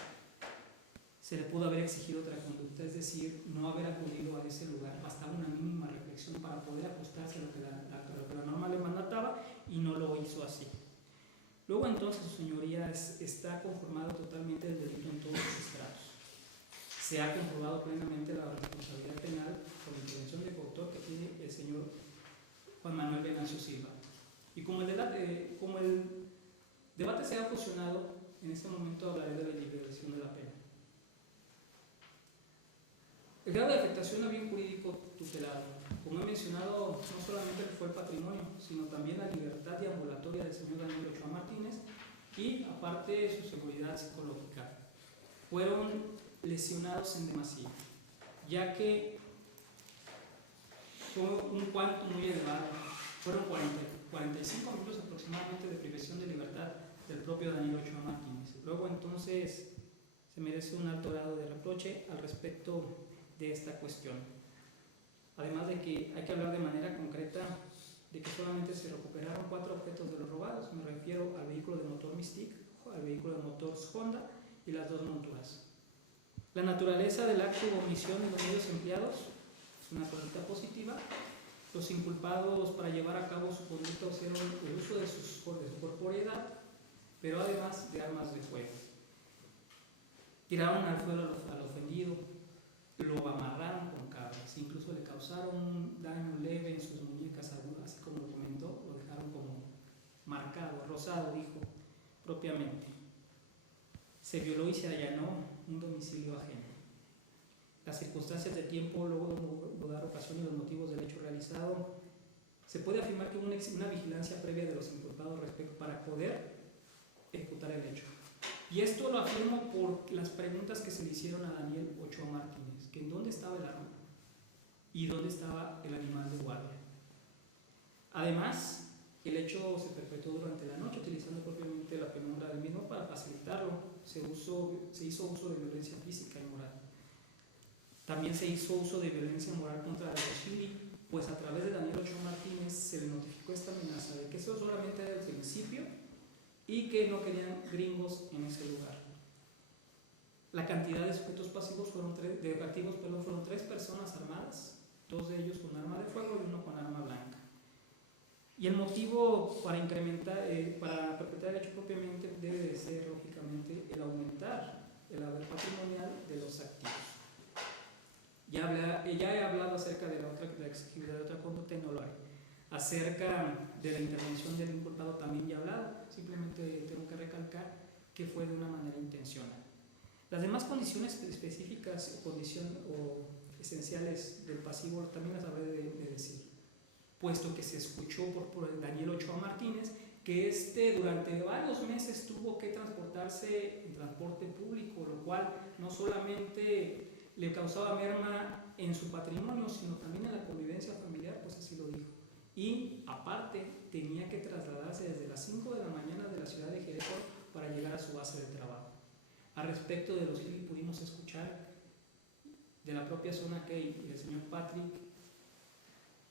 se le pudo haber exigido otra conducta, es decir, no haber acudido a ese lugar, bastaba una mínima reflexión para poder ajustarse a lo que la norma le mandataba, y no lo hizo así. Luego entonces, su señoría, está conformado totalmente el delito en todos los estratos. Se ha comprobado plenamente la responsabilidad penal por la intervención de coautor que tiene el señor Juan Manuel Venancio Silva. Y como el debate se ha fusionado, en este momento hablaré de la liberación de la pena. El grado de afectación al bien jurídico tutelado, como he mencionado, no solamente fue el patrimonio, sino también la libertad deambulatoria del señor Daniel Ochoa Martínez y, aparte, su seguridad psicológica. Fueron lesionados en demasía, ya que fue un cuanto muy elevado. Fueron 45 minutos aproximadamente de privación de libertad del propio Daniel Ochoa Martínez. Luego entonces se merece un alto grado de reproche al respecto de esta cuestión. Además de que hay que hablar de manera concreta de que solamente se recuperaron 4 objetos de los robados. Me refiero al vehículo de motor Mystique, al vehículo de motor Honda y las 2 monturas. La naturaleza del acto de omisión de los medios empleados es una conducta positiva. Los inculpados para llevar a cabo su conducta hicieron el uso de su corporeidad, pero además de armas de fuego. Tiraron al suelo al ofendido, lo amarraron con cables, incluso le causaron un daño leve en sus muñecas, así como lo comentó, lo dejaron como marcado, rosado, dijo propiamente. Se violó y se allanó un domicilio ajeno. Las circunstancias de tiempo, luego de dar ocasión y los motivos del hecho realizado, se puede afirmar que hubo una vigilancia previa de los inculpados respecto para poder ejecutar el hecho. Y esto lo afirmo por las preguntas que se le hicieron a Daniel Ochoa Martínez, que en dónde estaba el arma y dónde estaba el animal de guardia. Además, el hecho se perpetró durante la noche, utilizando propiamente la penumbra del mismo para facilitarlo. Se hizo uso de violencia física y moral. También se hizo uso de violencia moral contra el Chile, pues a través de Daniel Ochoa Martínez se le notificó esta amenaza de que eso solamente era el principio y que no querían gringos en ese lugar. La cantidad de sujetos pasivos activos fueron 3 personas armadas, 2 de ellos con arma de fuego y 1 con arma blanca. Y el motivo para perpetrar el hecho propiamente debe de ser, lógicamente, el aumentar el haber patrimonial de los activos. Ya he hablado acerca de la exigibilidad de otra conducta y no lo haré. Acerca de la intervención del inculpado también ya he hablado, simplemente tengo que recalcar que fue de una manera intencional. Las demás condiciones específicas o esenciales del pasivo también las habré de decir, puesto que se escuchó por Daniel Ochoa Martínez que durante varios meses tuvo que transportarse en transporte público, lo cual no solamente le causaba merma en su patrimonio, sino también en la convivencia familiar, pues así lo dijo. Y aparte tenía que trasladarse desde las 5 de la mañana de la ciudad de Jerez para llegar a su base de trabajo. Al respecto de los que pudimos escuchar de la propia zona Key y del señor Patrick,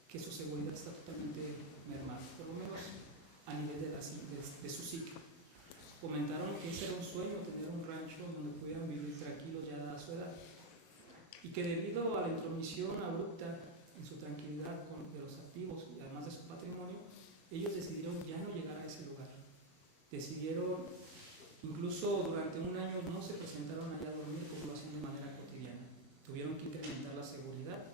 que su seguridad está totalmente mermada, por lo menos a nivel de su psique. Comentaron que ese era un sueño, tener un rancho donde pudieran vivir tranquilos ya a su edad, y que debido a la intromisión abrupta en su tranquilidad de los activos y además de su patrimonio, ellos decidieron ya no llegar a ese lugar. Decidieron, incluso durante un año no se presentaron allá a dormir como lo hacían de manera cotidiana. Tuvieron que incrementar la seguridad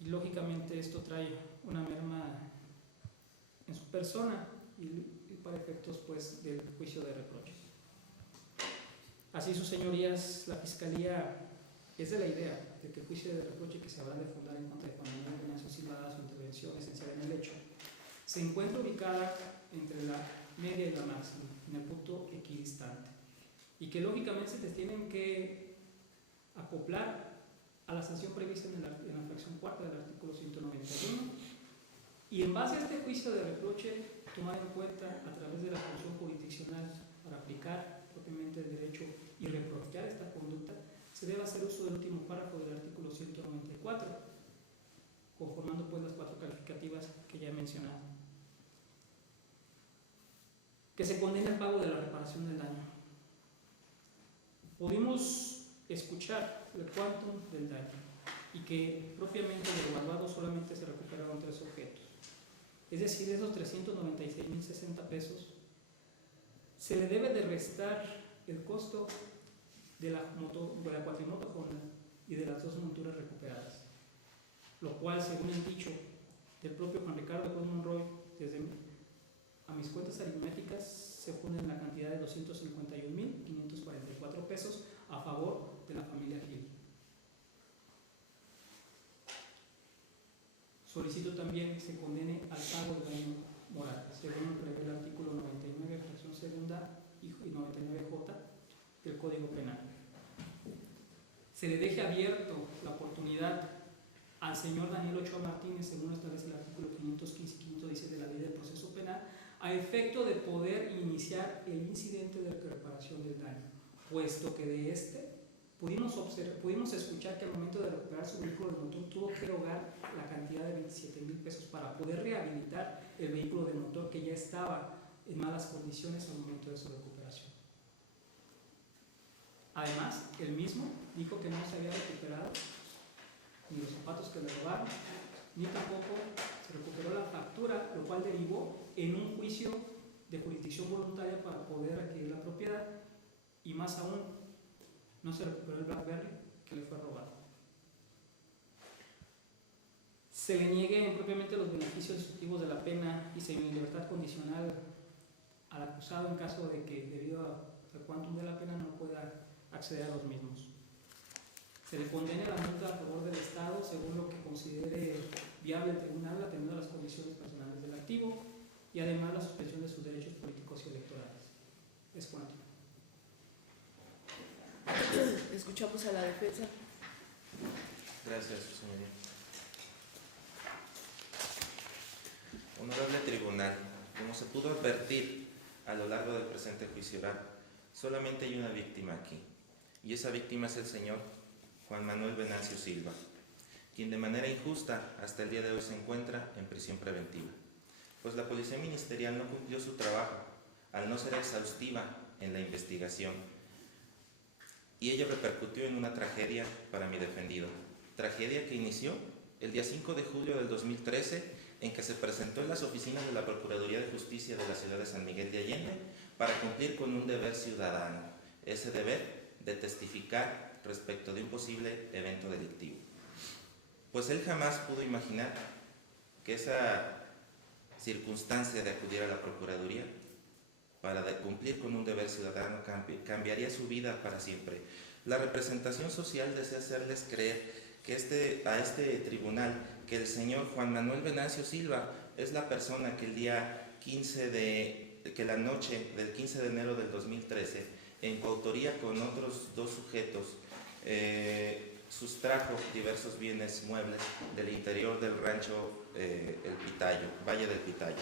y lógicamente esto trae una merma en su persona y para efectos pues del juicio de reproche. Así, sus señorías, la Fiscalía es de la idea de que el juicio de reproche que se habrá de fundar en contra de Juan Manuel Venancio Silva, dada su intervención esencial en el hecho, se encuentra ubicada entre la media y la máxima, en el punto equidistante, y que lógicamente se tienen que acoplar a la sanción prevista en la fracción 4 del artículo 191, y en base a este juicio de reproche tomar en cuenta a través de la función jurisdiccional para aplicar propiamente el derecho y reprochar esta conducta, se debe hacer uso del último párrafo del artículo 194, conformando pues las 4 calificativas que ya he mencionado. Que se condena el pago de la reparación del daño. Pudimos escuchar el quantum del daño y que propiamente de lo evaluado solamente se recuperaron 3 objetos. Es decir, de esos 396.060 pesos, se le debe de restar el costo de la cuatrimoto Honda y de las 2 monturas recuperadas, lo cual, según el dicho del propio Juan Ricardo Cruz Monroy, desde a mis cuentas aritméticas se pone en la cantidad de 251.544 pesos a favor de la familia Gil. Solicito también que se condene al pago del daño moral, según lo prevé el artículo 99, fracción segunda y 99J del Código Penal. Se le deje abierto la oportunidad al señor Daniel Ochoa Martínez, según establece el artículo 515 y 516 de la Ley del Proceso Penal, a efecto de poder iniciar el incidente de reparación del daño, puesto que de este pudimos escuchar que al momento de recuperar su vehículo de motor tuvo que erogar la cantidad de 27,000 pesos para poder rehabilitar el vehículo de motor que ya estaba en malas condiciones al momento de su recuperación. Además, él mismo dijo que no se había recuperado ni los zapatos que le robaron, ni tampoco se recuperó la factura, lo cual derivó en un juicio de jurisdicción voluntaria para poder adquirir la propiedad, y más aún, no se recuperó el BlackBerry que le fue robado. Se le nieguen propiamente los beneficios destructivos de la pena y semilibertad condicional al acusado en caso de que, debido al quantum de la pena, no pueda acceder a los mismos. Se le condene la multa a favor del Estado según lo que considere viable el tribunal, atendiendo a las condiciones personales del activo y además la suspensión de sus derechos políticos y electorales. Es cuanto. Escuchamos a la defensa. Gracias, su señoría. Honorable tribunal, como se pudo advertir a lo largo del presente juicio oral, solamente hay una víctima aquí, y esa víctima es el señor Juan Manuel Venancio Silva, quien de manera injusta hasta el día de hoy se encuentra en prisión preventiva, pues la Policía Ministerial no cumplió su trabajo al no ser exhaustiva en la investigación, y ello repercutió en una tragedia para mi defendido, tragedia que inició el día 5 de julio del 2013, en que se presentó en las oficinas de la Procuraduría de Justicia de la ciudad de San Miguel de Allende para cumplir con un deber ciudadano, ese deber de testificar respecto de un posible evento delictivo. Pues él jamás pudo imaginar que esa circunstancia de acudir a la Procuraduría para cumplir con un deber ciudadano cambiaría su vida para siempre. La representación social desea hacerles creer que a este tribunal que el señor Juan Manuel Venancio Silva es la persona que el día que la noche del 15 de enero del 2013, en coautoría con otros 2 sujetos, sustrajo diversos bienes muebles del interior del rancho El Pitayo, Valle del Pitayo.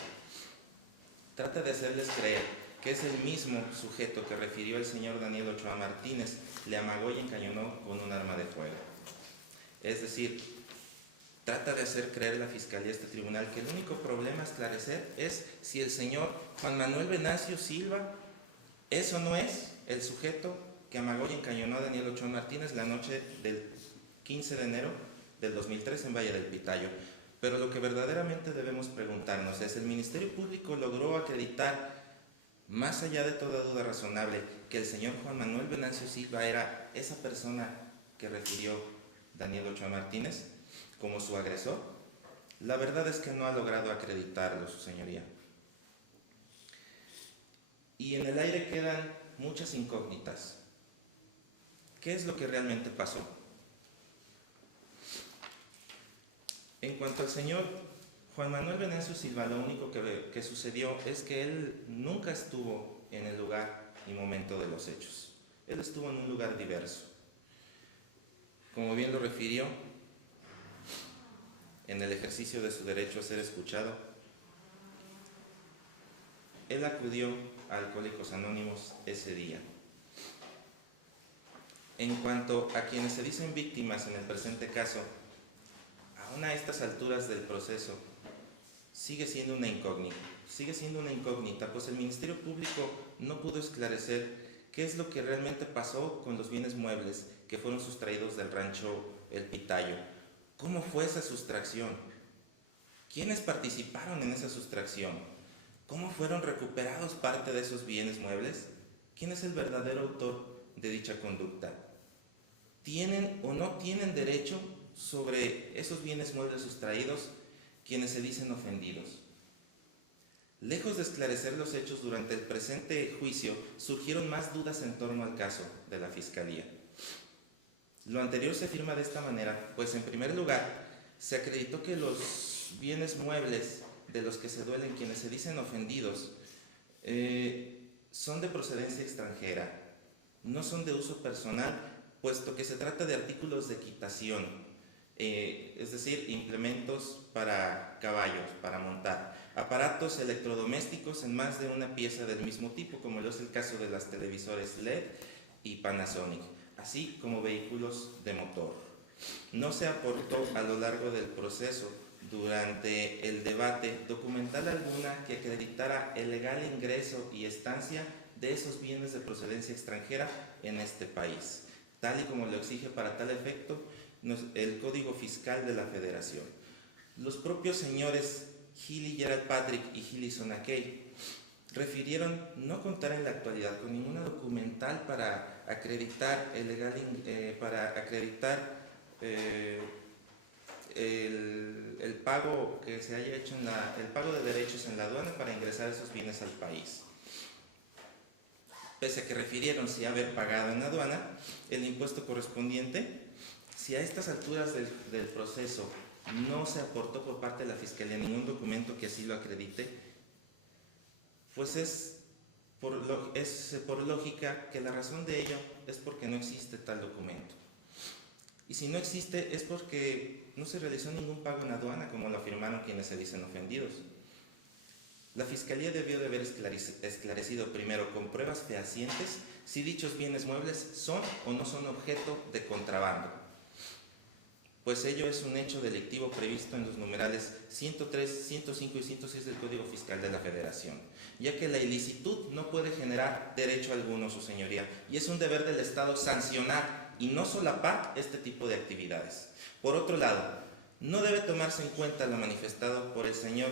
Trata de hacerles creer que es el mismo sujeto que refirió el señor Daniel Ochoa Martínez, le amagó y encañonó con un arma de fuego. Es decir, trata de hacer creer la Fiscalía a este tribunal que el único problema a esclarecer es si el señor Juan Manuel Venancio Silva es o no es el sujeto que amagó y encañonó a Daniel Ochoa Martínez la noche del 15 de enero del 2003 en Valle del Pitayo. Pero lo que verdaderamente debemos preguntarnos es, ¿el Ministerio Público logró acreditar, más allá de toda duda razonable, que el señor Juan Manuel Venancio Silva era esa persona que refirió Daniel Ochoa Martínez como su agresor? La verdad es que no ha logrado acreditarlo, su señoría. Y en el aire quedan muchas incógnitas. ¿Qué es lo que realmente pasó? En cuanto al señor Juan Manuel Venancio Silva, lo único que sucedió es que él nunca estuvo en el lugar y momento de los hechos. Él estuvo en un lugar diverso. Como bien lo refirió, en el ejercicio de su derecho a ser escuchado, él acudió a Alcohólicos Anónimos ese día. En cuanto a quienes se dicen víctimas en el presente caso, aún a estas alturas del proceso, sigue siendo una incógnita, pues el Ministerio Público no pudo esclarecer qué es lo que realmente pasó con los bienes muebles que fueron sustraídos del rancho El Pitayo. ¿Cómo fue esa sustracción? ¿Quiénes participaron en esa sustracción? ¿Cómo fueron recuperados parte de esos bienes muebles? ¿Quién es el verdadero autor de dicha conducta? ¿Tienen o no tienen derecho sobre esos bienes muebles sustraídos quienes se dicen ofendidos? Lejos de esclarecer los hechos durante el presente juicio, surgieron más dudas en torno al caso de la Fiscalía. Lo anterior se afirma de esta manera, pues en primer lugar, se acreditó que los bienes muebles de los que se duelen quienes se dicen ofendidos son de procedencia extranjera, no son de uso personal, puesto que se trata de artículos de equitación, es decir, implementos para caballos, para montar, aparatos electrodomésticos en más de una pieza del mismo tipo, como lo es el caso de las televisores LED y Panasonic, así como vehículos de motor. No se aportó a lo largo del proceso, durante el debate, documental alguna que acreditara el legal ingreso y estancia de esos bienes de procedencia extranjera en este país, tal y como lo exige para tal efecto el Código Fiscal de la Federación. Los propios señores Healy Gerald Patrick y Healy Sonakey refirieron no contar en la actualidad con ninguna documental para acreditar el pago que se haya hecho el pago de derechos en la aduana para ingresar esos bienes al país. Pese a que refirieron sí haber pagado en aduana el impuesto correspondiente, si a estas alturas del proceso no se aportó por parte de la Fiscalía ningún documento que así lo acredite, pues es por lógica que la razón de ello es porque no existe tal documento. Y si no existe es porque no se realizó ningún pago en aduana, como lo afirmaron quienes se dicen ofendidos. La Fiscalía debió de haber esclarecido primero con pruebas fehacientes si dichos bienes muebles son o no son objeto de contrabando, pues ello es un hecho delictivo previsto en los numerales 103, 105 y 106 del Código Fiscal de la Federación, ya que la ilicitud no puede generar derecho alguno, su señoría, y es un deber del Estado sancionar y no solapar este tipo de actividades. Por otro lado, no debe tomarse en cuenta lo manifestado por el señor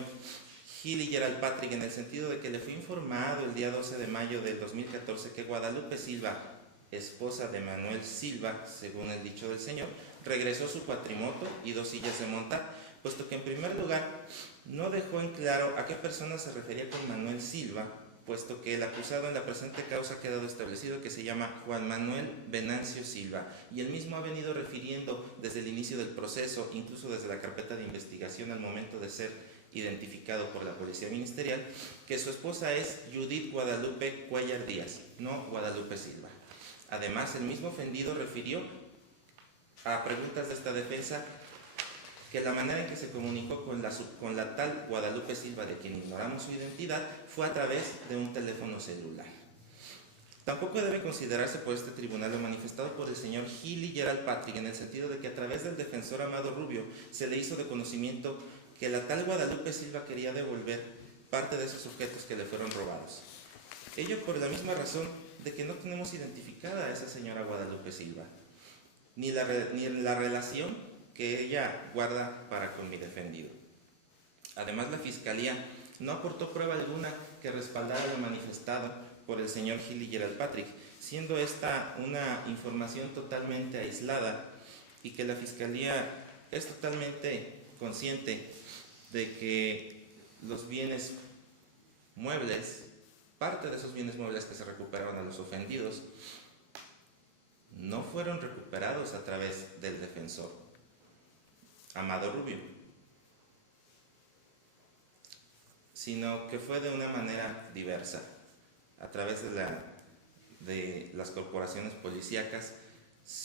Healy Gerald Patrick en el sentido de que le fue informado el día 12 de mayo del 2014 que Guadalupe Silva, esposa de Manuel Silva, según el dicho del señor, regresó su cuatrimoto y 2 sillas de montar, puesto que en primer lugar no dejó en claro a qué persona se refería con Manuel Silva, puesto que el acusado en la presente causa ha quedado establecido que se llama Juan Manuel Venancio Silva, y él mismo ha venido refiriendo desde el inicio del proceso, incluso desde la carpeta de investigación al momento de ser identificado por la Policía Ministerial, que su esposa es Judith Guadalupe Cuellar Díaz, no Guadalupe Silva. Además, el mismo ofendido refirió a preguntas de esta defensa que la manera en que se comunicó con la tal Guadalupe Silva, de quien ignoramos su identidad, fue a través de un teléfono celular. Tampoco debe considerarse por este tribunal lo manifestado por el señor Healy Gerald Patrick, en el sentido de que a través del defensor Amado Rubio se le hizo de conocimiento que la tal Guadalupe Silva quería devolver parte de esos objetos que le fueron robados. Ello por la misma razón de que no tenemos identificada a esa señora Guadalupe Silva, ni la relación que ella guarda para con mi defendido. Además, la Fiscalía no aportó prueba alguna que respaldara lo manifestado por el señor Healy Gerald Patrick, siendo esta una información totalmente aislada y que la Fiscalía es totalmente consciente de que los bienes muebles, parte de esos bienes muebles que se recuperaron a los ofendidos, no fueron recuperados a través del defensor Amado Rubio, sino que fue de una manera diversa, a través de las corporaciones policíacas,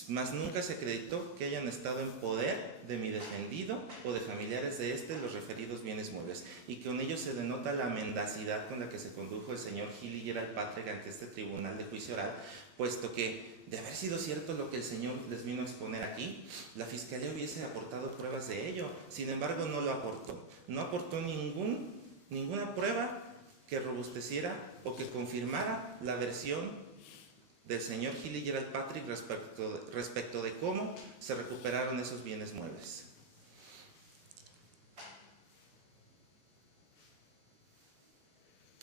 mas nunca se acreditó que hayan estado en poder de mi defendido o de familiares de los referidos bienes muebles, y con ello se denota la mendacidad con la que se condujo el señor Healy Gerald Patrick ante este tribunal de juicio oral, puesto que, de haber sido cierto lo que el señor les vino a exponer aquí, la Fiscalía hubiese aportado pruebas de ello. Sin embargo, no lo aportó. No aportó ninguna prueba que robusteciera o que confirmara la versión del señor Gil y Gerald Patrick respecto de cómo se recuperaron esos bienes muebles.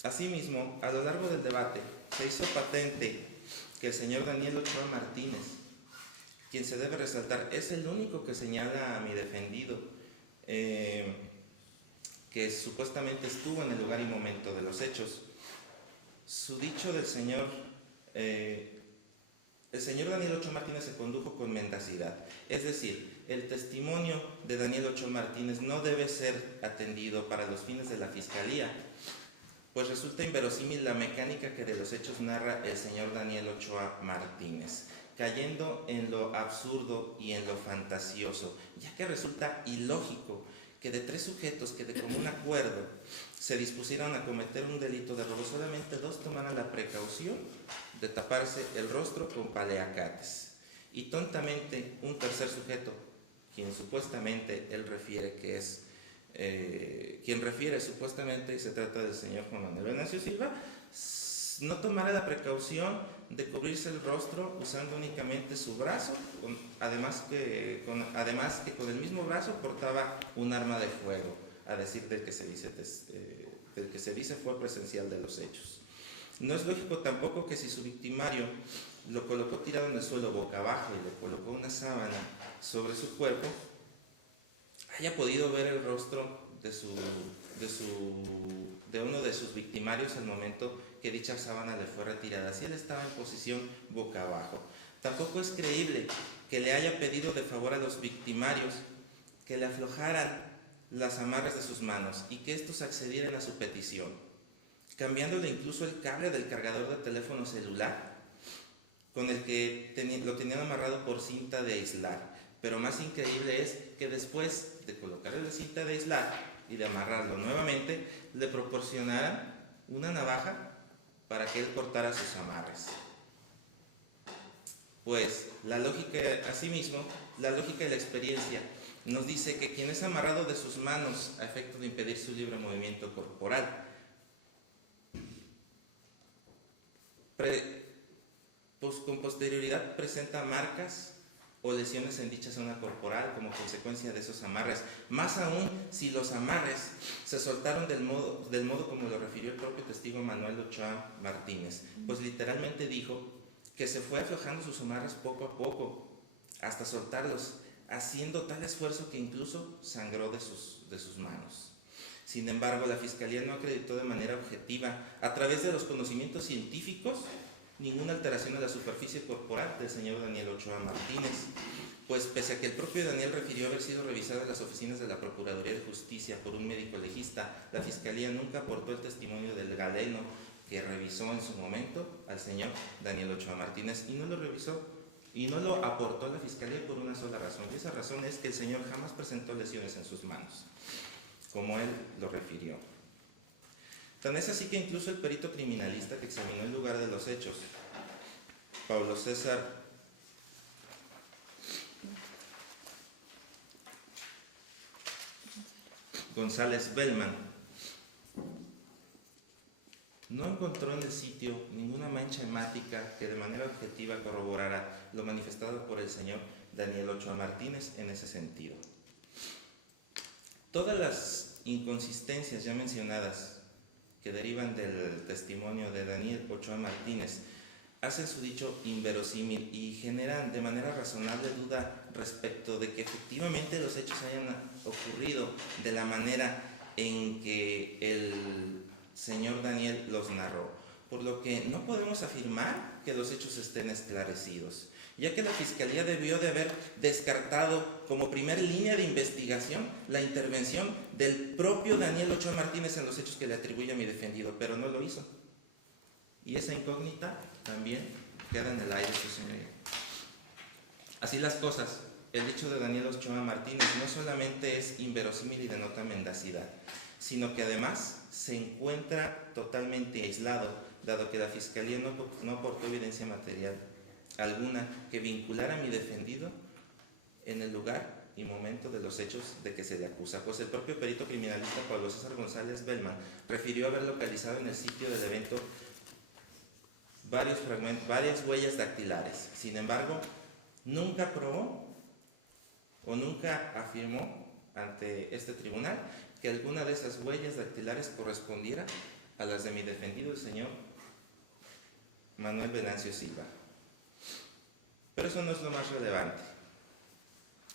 Asimismo, a lo largo del debate se hizo patente que el señor Daniel Ochoa Martínez, quien se debe resaltar, es el único que señala a mi defendido, que supuestamente estuvo en el lugar y momento de los hechos. Su dicho del señor, el señor Daniel Ochoa Martínez se condujo con mendacidad, es decir, el testimonio de Daniel Ochoa Martínez no debe ser atendido para los fines de la Fiscalía, pues resulta inverosímil la mecánica que de los hechos narra el señor Daniel Ochoa Martínez, cayendo en lo absurdo y en lo fantasioso, ya que resulta ilógico que de 3 sujetos que de común acuerdo se dispusieron a cometer un delito de robo, solamente 2 tomaran la precaución de taparse el rostro con paliacates, y tontamente un tercer sujeto, quien supuestamente él refiere que es quien refiere supuestamente, y se trata del señor Juan Manuel Venancio Silva, no tomara la precaución de cubrirse el rostro usando únicamente su brazo, además que con el mismo brazo portaba un arma de fuego, a decir del que se dice fue presencial de los hechos. No es lógico tampoco que si su victimario lo colocó tirado en el suelo boca abajo y le colocó una sábana sobre su cuerpo, haya podido ver el rostro de uno de sus victimarios al momento que dicha sábana le fue retirada, si él estaba en posición boca abajo. Tampoco es creíble que le haya pedido de favor a los victimarios que le aflojaran las amarras de sus manos y que estos accedieran a su petición, cambiándole incluso el cable del cargador de teléfono celular con el que lo tenían amarrado por cinta de aislar. Pero más increíble es que después de colocarle la cinta de aislar y de amarrarlo nuevamente, le proporcionaran una navaja para que él cortara sus amarres. Pues la lógica, asimismo, la lógica y la experiencia nos dice que quien es amarrado de sus manos a efecto de impedir su libre movimiento corporal, pues con posterioridad presenta marcas o lesiones en dicha zona corporal como consecuencia de esos amarres, más aún si los amarres se soltaron del modo como lo refirió el propio testigo Manuel Ochoa Martínez, pues literalmente dijo que se fue aflojando sus amarres poco a poco hasta soltarlos, haciendo tal esfuerzo que incluso sangró de sus manos. Sin embargo, la Fiscalía no acreditó de manera objetiva, a través de los conocimientos científicos, ninguna alteración a la superficie corporal del señor Daniel Ochoa Martínez, pues pese a que el propio Daniel refirió haber sido revisado en las oficinas de la Procuraduría de Justicia por un médico legista, la Fiscalía nunca aportó el testimonio del galeno que revisó en su momento al señor Daniel Ochoa Martínez, y no lo revisó y no lo aportó a la Fiscalía por una sola razón, y esa razón es que el señor jamás presentó lesiones en sus manos, como él lo refirió. Tan es así que incluso el perito criminalista que examinó el lugar de los hechos, Pablo César González Bellman, no encontró en el sitio ninguna mancha hemática que de manera objetiva corroborara lo manifestado por el señor Daniel Ochoa Martínez en ese sentido. Todas las inconsistencias ya mencionadas que derivan del testimonio de Daniel Ochoa Martínez hacen su dicho inverosímil y generan de manera razonable duda respecto de que efectivamente los hechos hayan ocurrido de la manera en que el señor Daniel los narró, por lo que no podemos afirmar que los hechos estén esclarecidos, ya que la Fiscalía debió de haber descartado como primer línea de investigación la intervención del propio Daniel Ochoa Martínez en los hechos que le atribuye a mi defendido, pero no lo hizo. Y esa incógnita también queda en el aire, su señoría. Así las cosas, el dicho de Daniel Ochoa Martínez no solamente es inverosímil y denota mendacidad, sino que además se encuentra totalmente aislado, dado que la Fiscalía no aportó evidencia material alguna que vinculara a mi defendido en el lugar y momento de los hechos de que se le acusa, pues el propio perito criminalista Pablo César González Bellman refirió haber localizado en el sitio del evento varias huellas dactilares. Sin embargo, nunca probó o nunca afirmó ante este tribunal que alguna de esas huellas dactilares correspondiera a las de mi defendido, el señor Manuel Venancio Silva. Pero eso no es lo más relevante.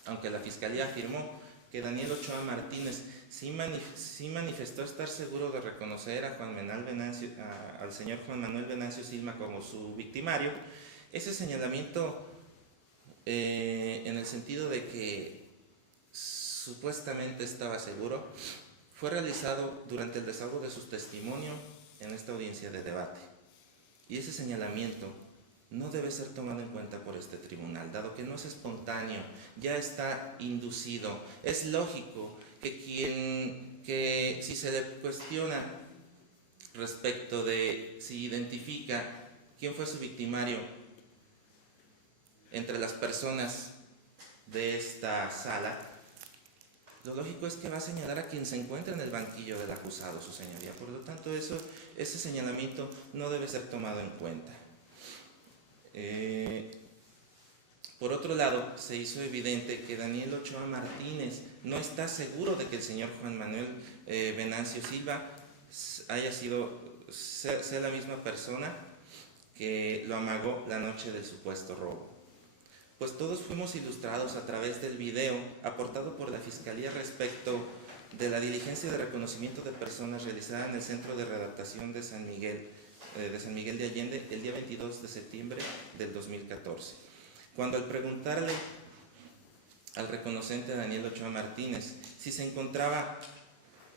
Aunque la Fiscalía afirmó que Daniel Ochoa Martínez sí manifestó estar seguro de reconocer al señor Juan Manuel Venancio Silva como su victimario, ese señalamiento en el sentido de que supuestamente estaba seguro fue realizado durante el desahogo de su testimonio en esta audiencia de debate. Y ese señalamiento no debe ser tomado en cuenta por este tribunal, dado que no es espontáneo, ya está inducido. Es lógico que si se le cuestiona respecto de si identifica quién fue su victimario entre las personas de esta sala, lo lógico es que va a señalar a quien se encuentra en el banquillo del acusado, su señoría. Por lo tanto, ese señalamiento no debe ser tomado en cuenta. Por otro lado, se hizo evidente que Daniel Ochoa Martínez no está seguro de que el señor Juan Manuel Venancio Silva sea la misma persona que lo amagó la noche del supuesto robo. Pues todos fuimos ilustrados a través del video aportado por la Fiscalía respecto de la diligencia de reconocimiento de personas realizada en el Centro de Readaptación de San Miguel de Allende el día 22 de septiembre del 2014. Cuando al preguntarle al reconocente Daniel Ochoa Martínez si se encontraba,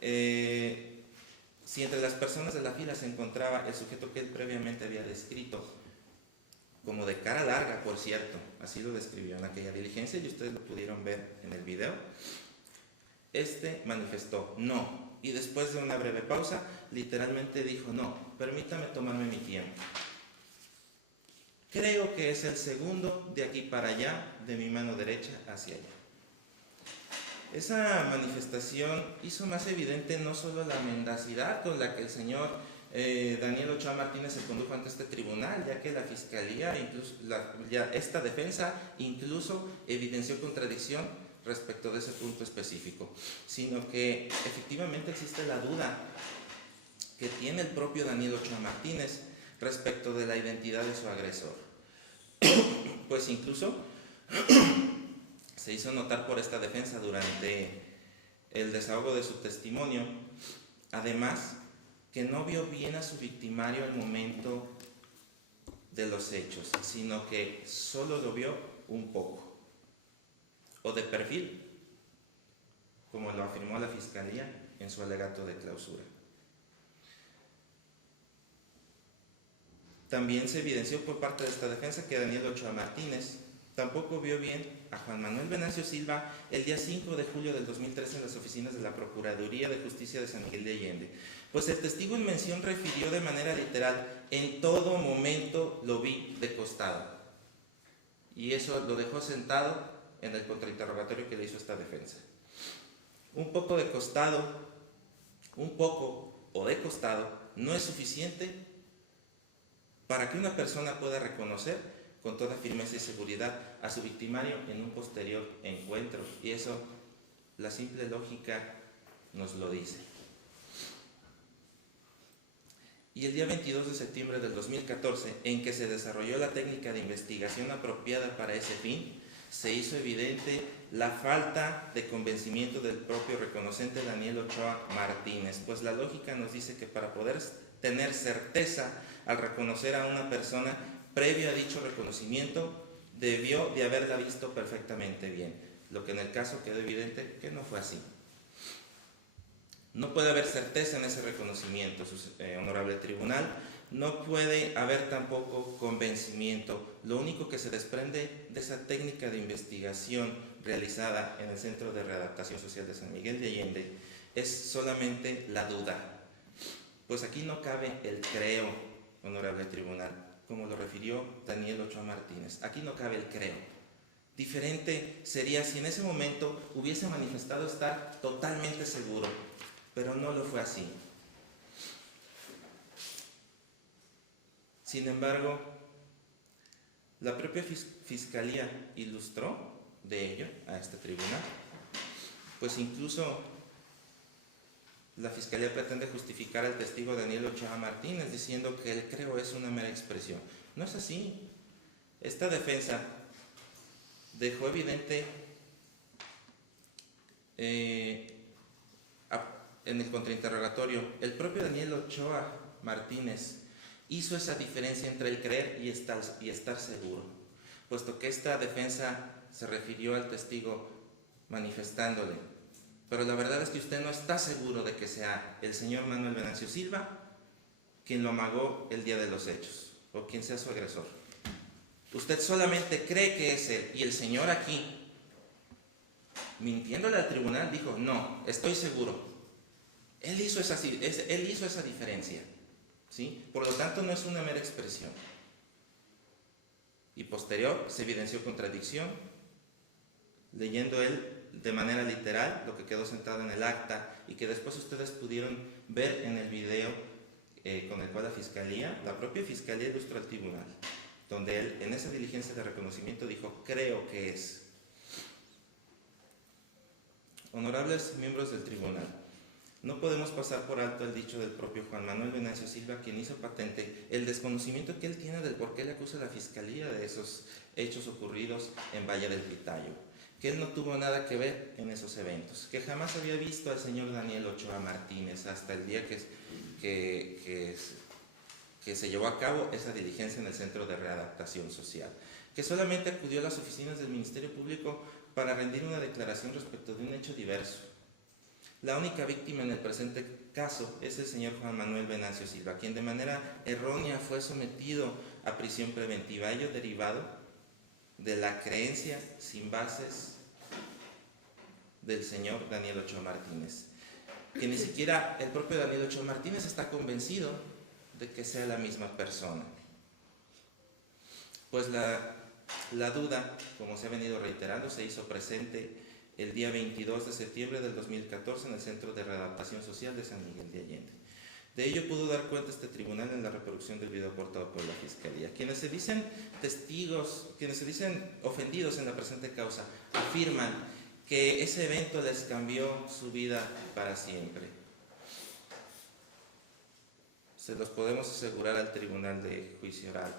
si entre las personas de la fila se encontraba el sujeto que él previamente había descrito, como de cara larga, por cierto, así lo describió en aquella diligencia y ustedes lo pudieron ver en el video, este manifestó no, y después de una breve pausa, literalmente dijo no, permítame tomarme mi tiempo. Creo que es el segundo de aquí para allá, de mi mano derecha hacia allá. Esa manifestación hizo más evidente no solo la mendacidad con la que el señor Daniel Ochoa Martínez se condujo ante este tribunal, ya que la Fiscalía, esta defensa incluso evidenció contradicción respecto de ese punto específico, sino que efectivamente existe la duda que tiene el propio Daniel Ochoa Martínez respecto de la identidad de su agresor. Pues incluso se hizo notar por esta defensa durante el desahogo de su testimonio, además que no vio bien a su victimario al momento de los hechos, sino que solo lo vio un poco, o de perfil, como lo afirmó la Fiscalía en su alegato de clausura. También se evidenció por parte de esta defensa que Daniel Ochoa Martínez tampoco vio bien a Juan Manuel Venancio Silva el día 5 de julio del 2013 en las oficinas de la Procuraduría de Justicia de San Miguel de Allende, pues el testigo en mención refirió de manera literal: en todo momento lo vi de costado. Y eso lo dejó sentado en el contrainterrogatorio que le hizo esta defensa. Un poco de costado no es suficiente para que una persona pueda reconocer con toda firmeza y seguridad a su victimario en un posterior encuentro. Y eso, la simple lógica nos lo dice. Y el día 22 de septiembre del 2014, en que se desarrolló la técnica de investigación apropiada para ese fin, se hizo evidente la falta de convencimiento del propio reconocente Daniel Ochoa Martínez, pues la lógica nos dice que para poder tener certeza al reconocer a una persona, previo a dicho reconocimiento, debió de haberla visto perfectamente bien, lo que en el caso quedó evidente que no fue así. No puede haber certeza en ese reconocimiento, honorable tribunal, no puede haber tampoco convencimiento. Lo único que se desprende de esa técnica de investigación realizada en el Centro de Readaptación Social de San Miguel de Allende es solamente la duda. Pues aquí no cabe el creo, honorable tribunal, como lo refirió Daniel Ochoa Martínez. Aquí no cabe el creo. Diferente sería si en ese momento hubiese manifestado estar totalmente seguro, pero no lo fue así. Sin embargo, la propia Fiscalía ilustró de ello a este tribunal, pues incluso la Fiscalía pretende justificar al testigo Daniel Ochoa Martínez diciendo que el creo es una mera expresión. No es así. Esta defensa dejó evidente en el contrainterrogatorio, el propio Daniel Ochoa Martínez hizo esa diferencia entre el creer y estar seguro, puesto que esta defensa se refirió al testigo manifestándole: pero la verdad es que usted no está seguro de que sea el señor Manuel Venancio Silva quien lo amagó el día de los hechos, o quien sea su agresor. Usted solamente cree que es él, y el señor aquí, mintiéndole al tribunal, dijo: no, estoy seguro. Él hizo esa diferencia, ¿sí? Por lo tanto, no es una mera expresión. Y posterior se evidenció contradicción, leyendo él de manera literal lo que quedó sentado en el acta y que después ustedes pudieron ver en el video con el cual la propia Fiscalía ilustró al tribunal, donde él en esa diligencia de reconocimiento dijo: creo que es. Honorables miembros del tribunal, no podemos pasar por alto el dicho del propio Juan Manuel Venancio Silva, quien hizo patente el desconocimiento que él tiene del por qué le acusa a la Fiscalía de esos hechos ocurridos en Valle del Pitayo, que él no tuvo nada que ver en esos eventos, que jamás había visto al señor Daniel Ochoa Martínez hasta el día que se llevó a cabo esa diligencia en el Centro de Readaptación Social, que solamente acudió a las oficinas del Ministerio Público para rendir una declaración respecto de un hecho diverso. La única víctima en el presente caso es el señor Juan Manuel Venancio Silva, quien de manera errónea fue sometido a prisión preventiva, ello derivado de la creencia sin bases del señor Daniel Ochoa Martínez, que ni siquiera el propio Daniel Ochoa Martínez está convencido de que sea la misma persona. Pues la duda, como se ha venido reiterando, se hizo presente el día 22 de septiembre del 2014 en el Centro de Readaptación Social de San Miguel de Allende. De ello pudo dar cuenta este tribunal en la reproducción del video aportado por la Fiscalía. Quienes se dicen testigos, quienes se dicen ofendidos en la presente causa, afirman que ese evento les cambió su vida para siempre. Se los podemos asegurar al Tribunal de Juicio Oral.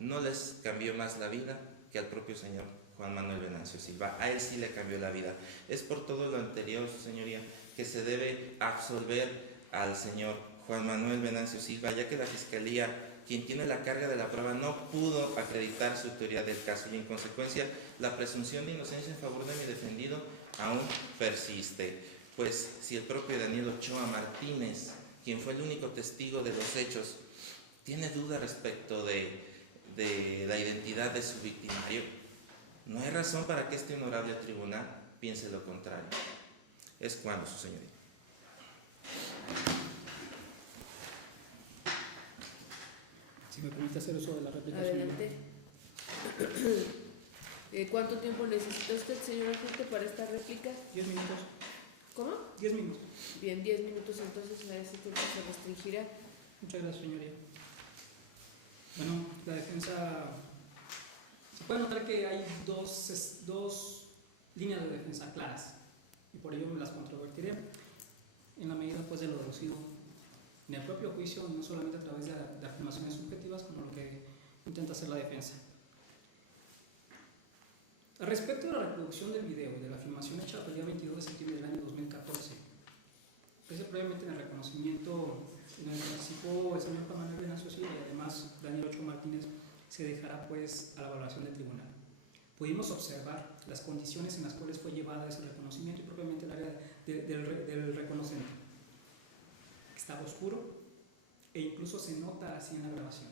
No les cambió más la vida que al propio señor Juan Manuel Venancio Silva. A él sí le cambió la vida. Es por todo lo anterior, su señoría, que se debe absolver al señor Juan Manuel Venancio Silva, ya que la Fiscalía, quien tiene la carga de la prueba, no pudo acreditar su teoría del caso y en consecuencia la presunción de inocencia en favor de mi defendido aún persiste. Pues si el propio Daniel Ochoa Martínez, quien fue el único testigo de los hechos, tiene duda respecto de la identidad de su victimario, no hay razón para que este honorable tribunal piense lo contrario. Es cuando, su señoría. Si me permite hacer uso de la réplica. Adelante. ¿Cuánto tiempo necesita usted, señor agente, para esta réplica? 10 minutos. ¿Cómo? 10 minutos. Bien, 10 minutos, entonces a ese tiempo se restringirá. Muchas gracias, señoría. Bueno, la defensa... Se puede notar que hay dos líneas de defensa claras y por ello me las controvertiré en la medida pues, de lo deducido en el propio juicio, no solamente a través de afirmaciones subjetivas como lo que intenta hacer la defensa. Al respecto de la reproducción del video de la afirmación hecha el día 22 de septiembre del año 2014, pese previamente en el reconocimiento en el que participó el señor Juan Manuel Venancio Silva y además Daniel Ochoa Martínez, se dejará pues a la valoración del tribunal. Pudimos observar las condiciones en las cuales fue llevada ese reconocimiento y propiamente el área del reconocente. Estaba oscuro e incluso se nota así en la grabación.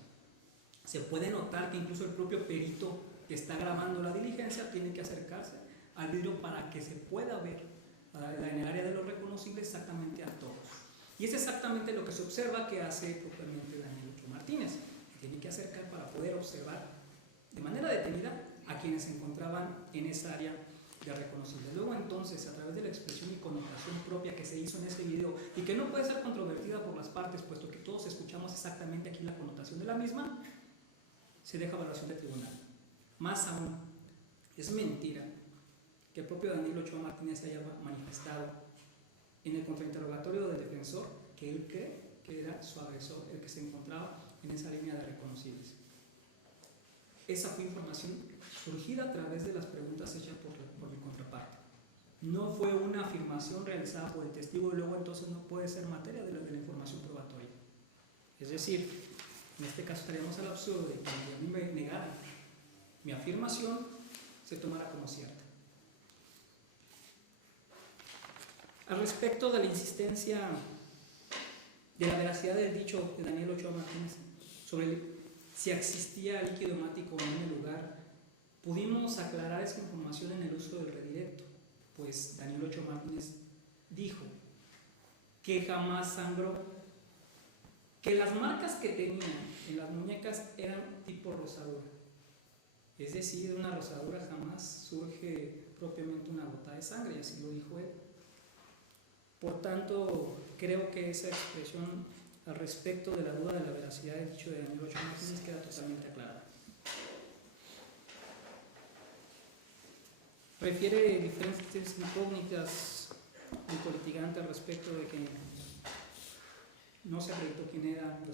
Se puede notar que incluso el propio perito que está grabando la diligencia tiene que acercarse al vidrio para que se pueda ver en el área de lo reconocible exactamente a todos. Y es exactamente lo que se observa que hace propiamente Daniel Ochoa Martínez. Tiene que acercar para poder observar de manera detenida a quienes se encontraban en esa área de reconocibles. Luego entonces, a través de la expresión y connotación propia que se hizo en ese video y que no puede ser controvertida por las partes, puesto que todos escuchamos exactamente aquí la connotación de la misma, se deja valoración del tribunal. Más aún, es mentira que el propio Daniel Ochoa Martínez haya manifestado en el contrainterrogatorio del defensor que él cree que era su agresor el que se encontraba en esa línea de reconocibles. Esa fue información surgida a través de las preguntas hechas por mi contraparte. No fue una afirmación realizada por el testigo y luego entonces no puede ser materia de la información probatoria. Es decir, en este caso estaríamos al absurdo de que a mí me negaran mi afirmación, se tomara como cierta. Al respecto de la insistencia de la veracidad del dicho de Daniel Ochoa Martínez sobre si existía líquido hemático en el lugar, pudimos aclarar esa información en el uso del redirecto, pues Daniel Ochoa Martínez dijo que jamás sangró, que las marcas que tenía en las muñecas eran tipo rosadura, es decir, una rosadura jamás surge propiamente una gota de sangre, y así lo dijo él. Por tanto, creo que esa expresión al respecto de la duda de la veracidad del dicho de Daniel Ochoa Martínez queda totalmente aclarada. Refiere diferentes incógnitas del litigante al respecto de que no se acreditó quién eran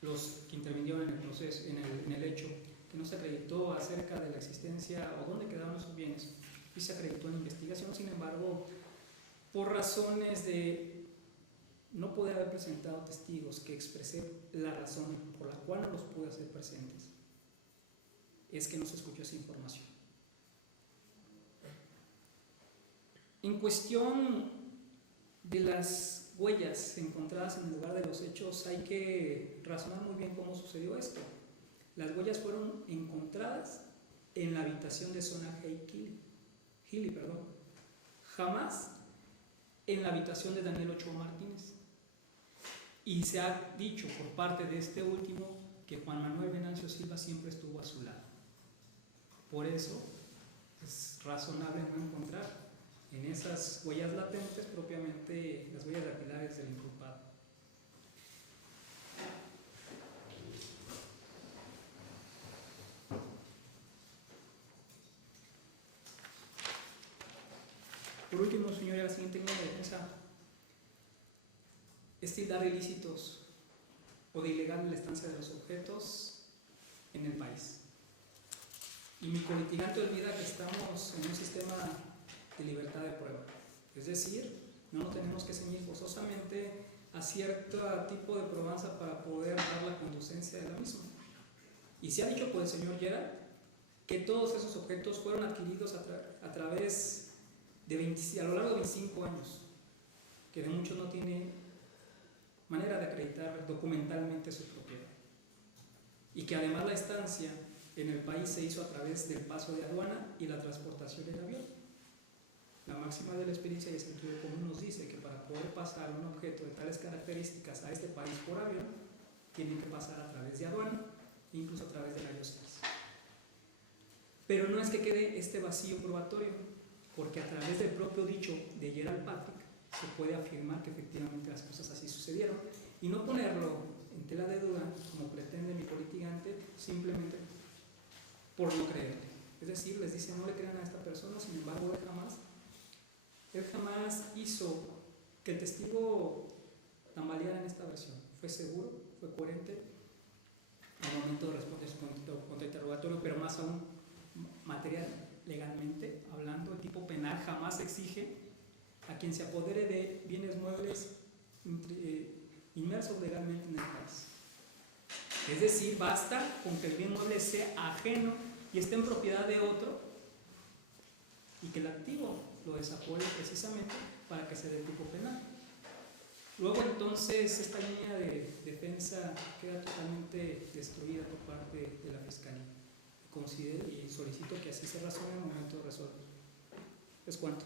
los que intervinieron en el proceso, en el hecho, que no se acreditó acerca de la existencia o dónde quedaron sus bienes, y se acreditó en la investigación. Sin embargo, por razones de no poder haber presentado testigos que expresé la razón por la cual no los pude hacer presentes, es que no se escuchó esa información. En cuestión de las huellas encontradas en el lugar de los hechos, hay que razonar muy bien cómo sucedió esto. Las huellas fueron encontradas en la habitación de Zona Healy, jamás en la habitación de Daniel Ochoa Martínez. Y se ha dicho por parte de este último que Juan Manuel Venancio Silva siempre estuvo a su lado. Por eso es razonable no encontrar en esas huellas latentes propiamente las huellas dactilares del inculpado. Por último, señor, la siguiente línea de defensa es tildar ilícitos o de ilegal la estancia de los objetos en el país. Y mi colitigante olvida que estamos en un sistema de libertad de prueba. Es decir, no nos tenemos que ceñir forzosamente a cierto tipo de probanza para poder dar la conducencia de la misma. Y se ha dicho por el señor Gerald que todos esos objetos fueron adquiridos a través de a lo largo de 25 años, que de muchos no tiene manera de acreditar documentalmente su propiedad, y que además la estancia en el país se hizo a través del paso de aduana y la transportación en avión. La máxima de la experiencia y el sentido común nos dice que para poder pasar un objeto de tales características a este país por avión, tienen que pasar a través de aduana, incluso a través de la IOCES. Pero no es que quede este vacío probatorio, porque a través del propio dicho de Gerald Patrick se puede afirmar que efectivamente las cosas así sucedieron, y no ponerlo en tela de duda, como pretende mi politigante, simplemente por no creerle. Es decir, les dice no le crean a esta persona, sin embargo él jamás hizo que el testigo tambaleara en esta versión. Fue seguro, fue coherente al momento de responder su contrainterrogatorio, pero más aún material, legalmente hablando, el tipo penal jamás exige a quien se apodere de bienes muebles inmersos legalmente en el país. Es decir, basta con que el bien mueble sea ajeno y esté en propiedad de otro, y que el activo lo desapodere precisamente para que se dé el tipo penal. Luego entonces esta línea de defensa queda totalmente destruida por parte de la Fiscalía. Considero y solicito que así se razone en el momento de resolver. ¿Es cuánto?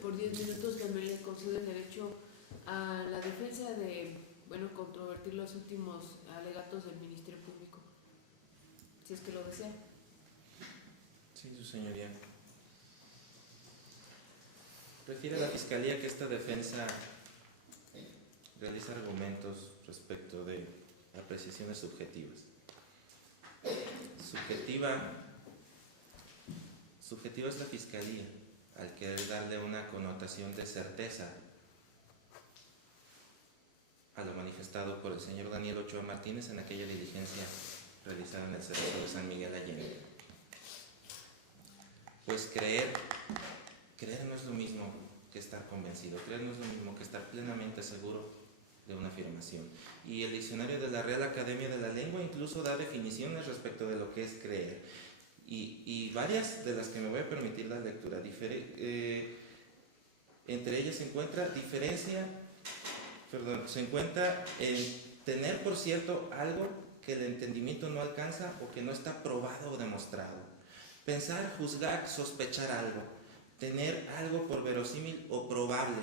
Por 10 minutos también le concede derecho a la defensa de, controvertir los últimos alegatos del Ministerio Público. si es que lo desean. Sí, su señoría. Refiere a la Fiscalía que esta defensa realiza argumentos respecto de apreciaciones subjetivas. Subjetiva es la Fiscalía al querer darle una connotación de certeza a lo manifestado por el señor Daniel Ochoa Martínez en aquella diligencia realizada en el Cerezo de San Miguel Allende. Pues creer no es lo mismo que estar convencido, creer no es lo mismo que estar plenamente seguro de una afirmación. Y el diccionario de la Real Academia de la Lengua incluso da definiciones respecto de lo que es creer. Y varias de las que me voy a permitir la lectura. Entre ellas se encuentra el tener por cierto algo que el entendimiento no alcanza o que no está probado o demostrado. Pensar, juzgar, sospechar algo. Tener algo por verosímil o probable.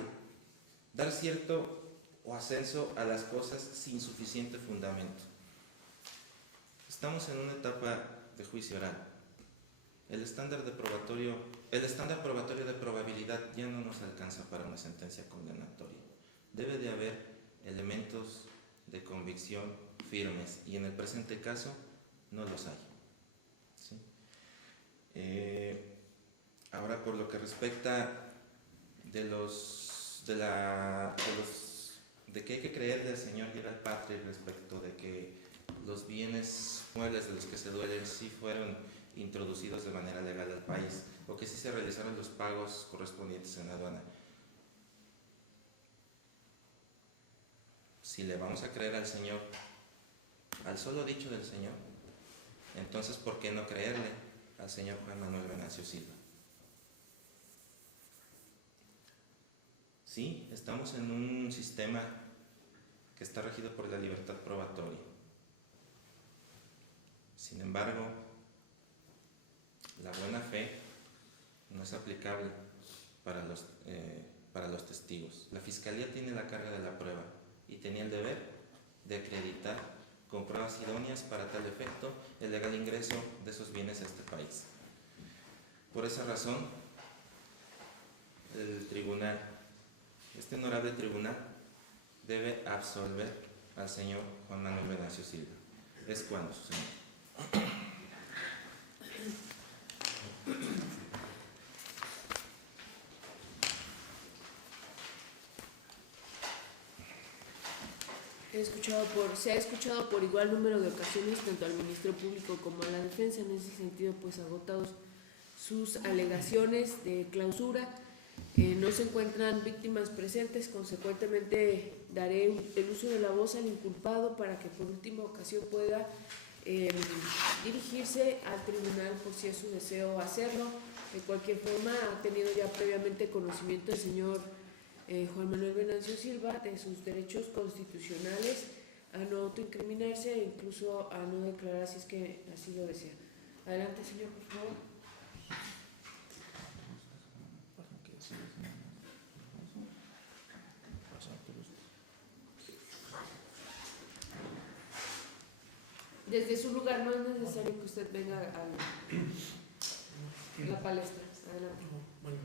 Dar cierto o ascenso a las cosas sin suficiente fundamento. Estamos en una etapa de juicio oral. El estándar probatorio de probabilidad ya no nos alcanza para una sentencia condenatoria. Debe de haber elementos de convicción firmes y en el presente caso no los hay. ¿Sí? Ahora, por lo que respecta de que hay que creerle al señor Gerald Patrick respecto de que los bienes muebles de los que se duelen sí fueron introducidos de manera legal al país o que sí se realizaron los pagos correspondientes en la aduana. Si le vamos a creer al señor, al solo dicho del señor, entonces ¿por qué no creerle al señor Juan Manuel Venancio Silva? Sí, estamos en un sistema que está regido por la libertad probatoria. Sin embargo, la buena fe no es aplicable para los testigos. La Fiscalía tiene la carga de la prueba y tenía el deber de acreditar con pruebas idóneas para tal efecto el legal ingreso de esos bienes a este país. Por esa razón, este honorable tribunal debe absolver al señor Juan Manuel Venancio Silva. Es cuando, su señor. Se ha escuchado por igual número de ocasiones tanto al Ministerio Público como a la defensa, en ese sentido pues agotados sus alegaciones de clausura. No se encuentran víctimas presentes, consecuentemente daré el uso de la voz al inculpado para que por última ocasión pueda dirigirse al tribunal por si es su deseo hacerlo. De cualquier forma, ha tenido ya previamente conocimiento el señor Juan Manuel Venancio Silva de sus derechos constitucionales a no autoincriminarse e incluso a no declarar si es que así lo desea. Adelante, señor, por favor. Desde su lugar no es necesario que usted venga a la palestra. Adelante. Bueno,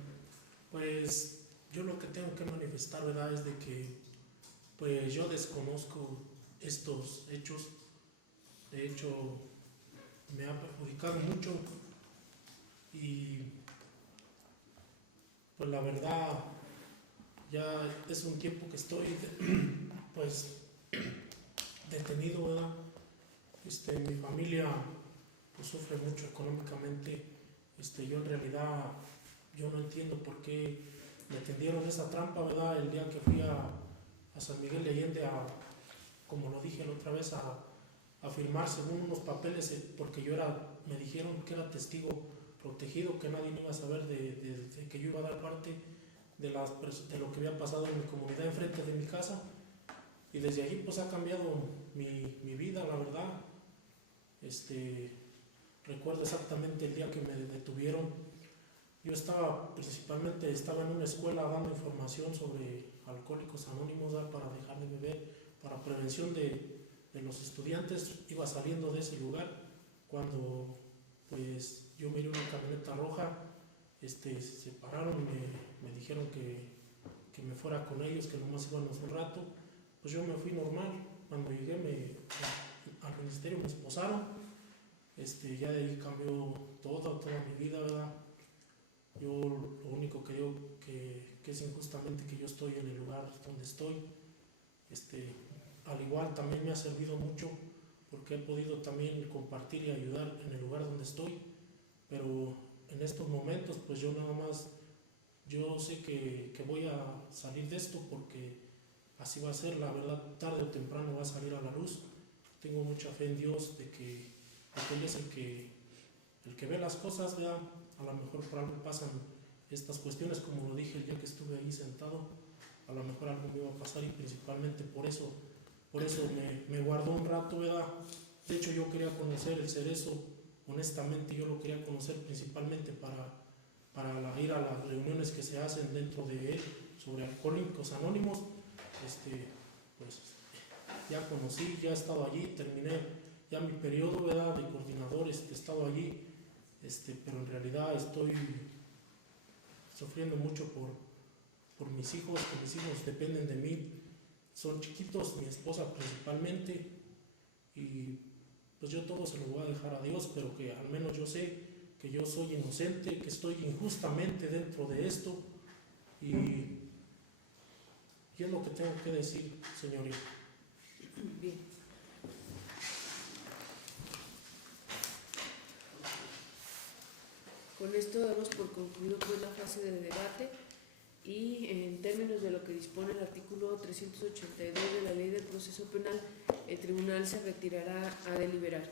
pues yo lo que tengo que manifestar, ¿verdad?, es de que pues yo desconozco estos hechos. De hecho, me ha perjudicado mucho y pues la verdad ya es un tiempo que estoy pues detenido, ¿verdad? Mi familia pues sufre mucho económicamente. Yo en realidad yo no entiendo por qué me tendieron esa trampa, ¿verdad? El día que fui a San Miguel de Allende como lo dije la otra vez, a firmar según unos papeles, porque me dijeron que era testigo protegido, que nadie me iba a saber de que yo iba a dar parte de lo que había pasado en mi comunidad enfrente de mi casa. Y desde allí pues ha cambiado mi vida, la verdad. Recuerdo exactamente el día que me detuvieron. Yo estaba en una escuela dando información sobre Alcohólicos Anónimos, ¿verdad?, para dejar de beber, para prevención de los estudiantes. Iba saliendo de ese lugar cuando pues yo miré una camioneta roja, se separaron y me dijeron que me fuera con ellos, que nomás íbamos un rato. Pues yo me fui normal. Cuando llegué al ministerio me esposaron. Ya de ahí cambió toda mi vida, ¿verdad? Yo lo único que digo que es injustamente que yo estoy en el lugar donde estoy. Al igual también me ha servido mucho porque he podido también compartir y ayudar en el lugar donde estoy. Pero en estos momentos pues yo nada más, yo sé que voy a salir de esto porque así va a ser, la verdad, tarde o temprano va a salir a la luz. Tengo mucha fe en Dios de que Él es el que ve las cosas, ¿verdad? A lo mejor por algo pasan estas cuestiones, como lo dije el día que estuve ahí sentado, a lo mejor algo me iba a pasar y principalmente por eso me guardó un rato, ¿verdad? De hecho yo quería conocer el Cerezo, honestamente yo lo quería conocer principalmente para ir a las reuniones que se hacen dentro de él sobre Alcohólicos Anónimos. Pues ya conocí, ya he estado allí, terminé ya mi periodo, ¿verdad?, de coordinador, he estado allí, pero en realidad estoy sufriendo mucho por mis hijos, que mis hijos dependen de mí, son chiquitos, mi esposa principalmente, y pues yo todo se lo voy a dejar a Dios, pero que al menos yo sé que yo soy inocente, que estoy injustamente dentro de esto, y es lo que tengo que decir, señorita. Bien. Con esto damos por concluido pues la fase de debate y en términos de lo que dispone el artículo 382 de la Ley del Proceso Penal, el tribunal se retirará a deliberar.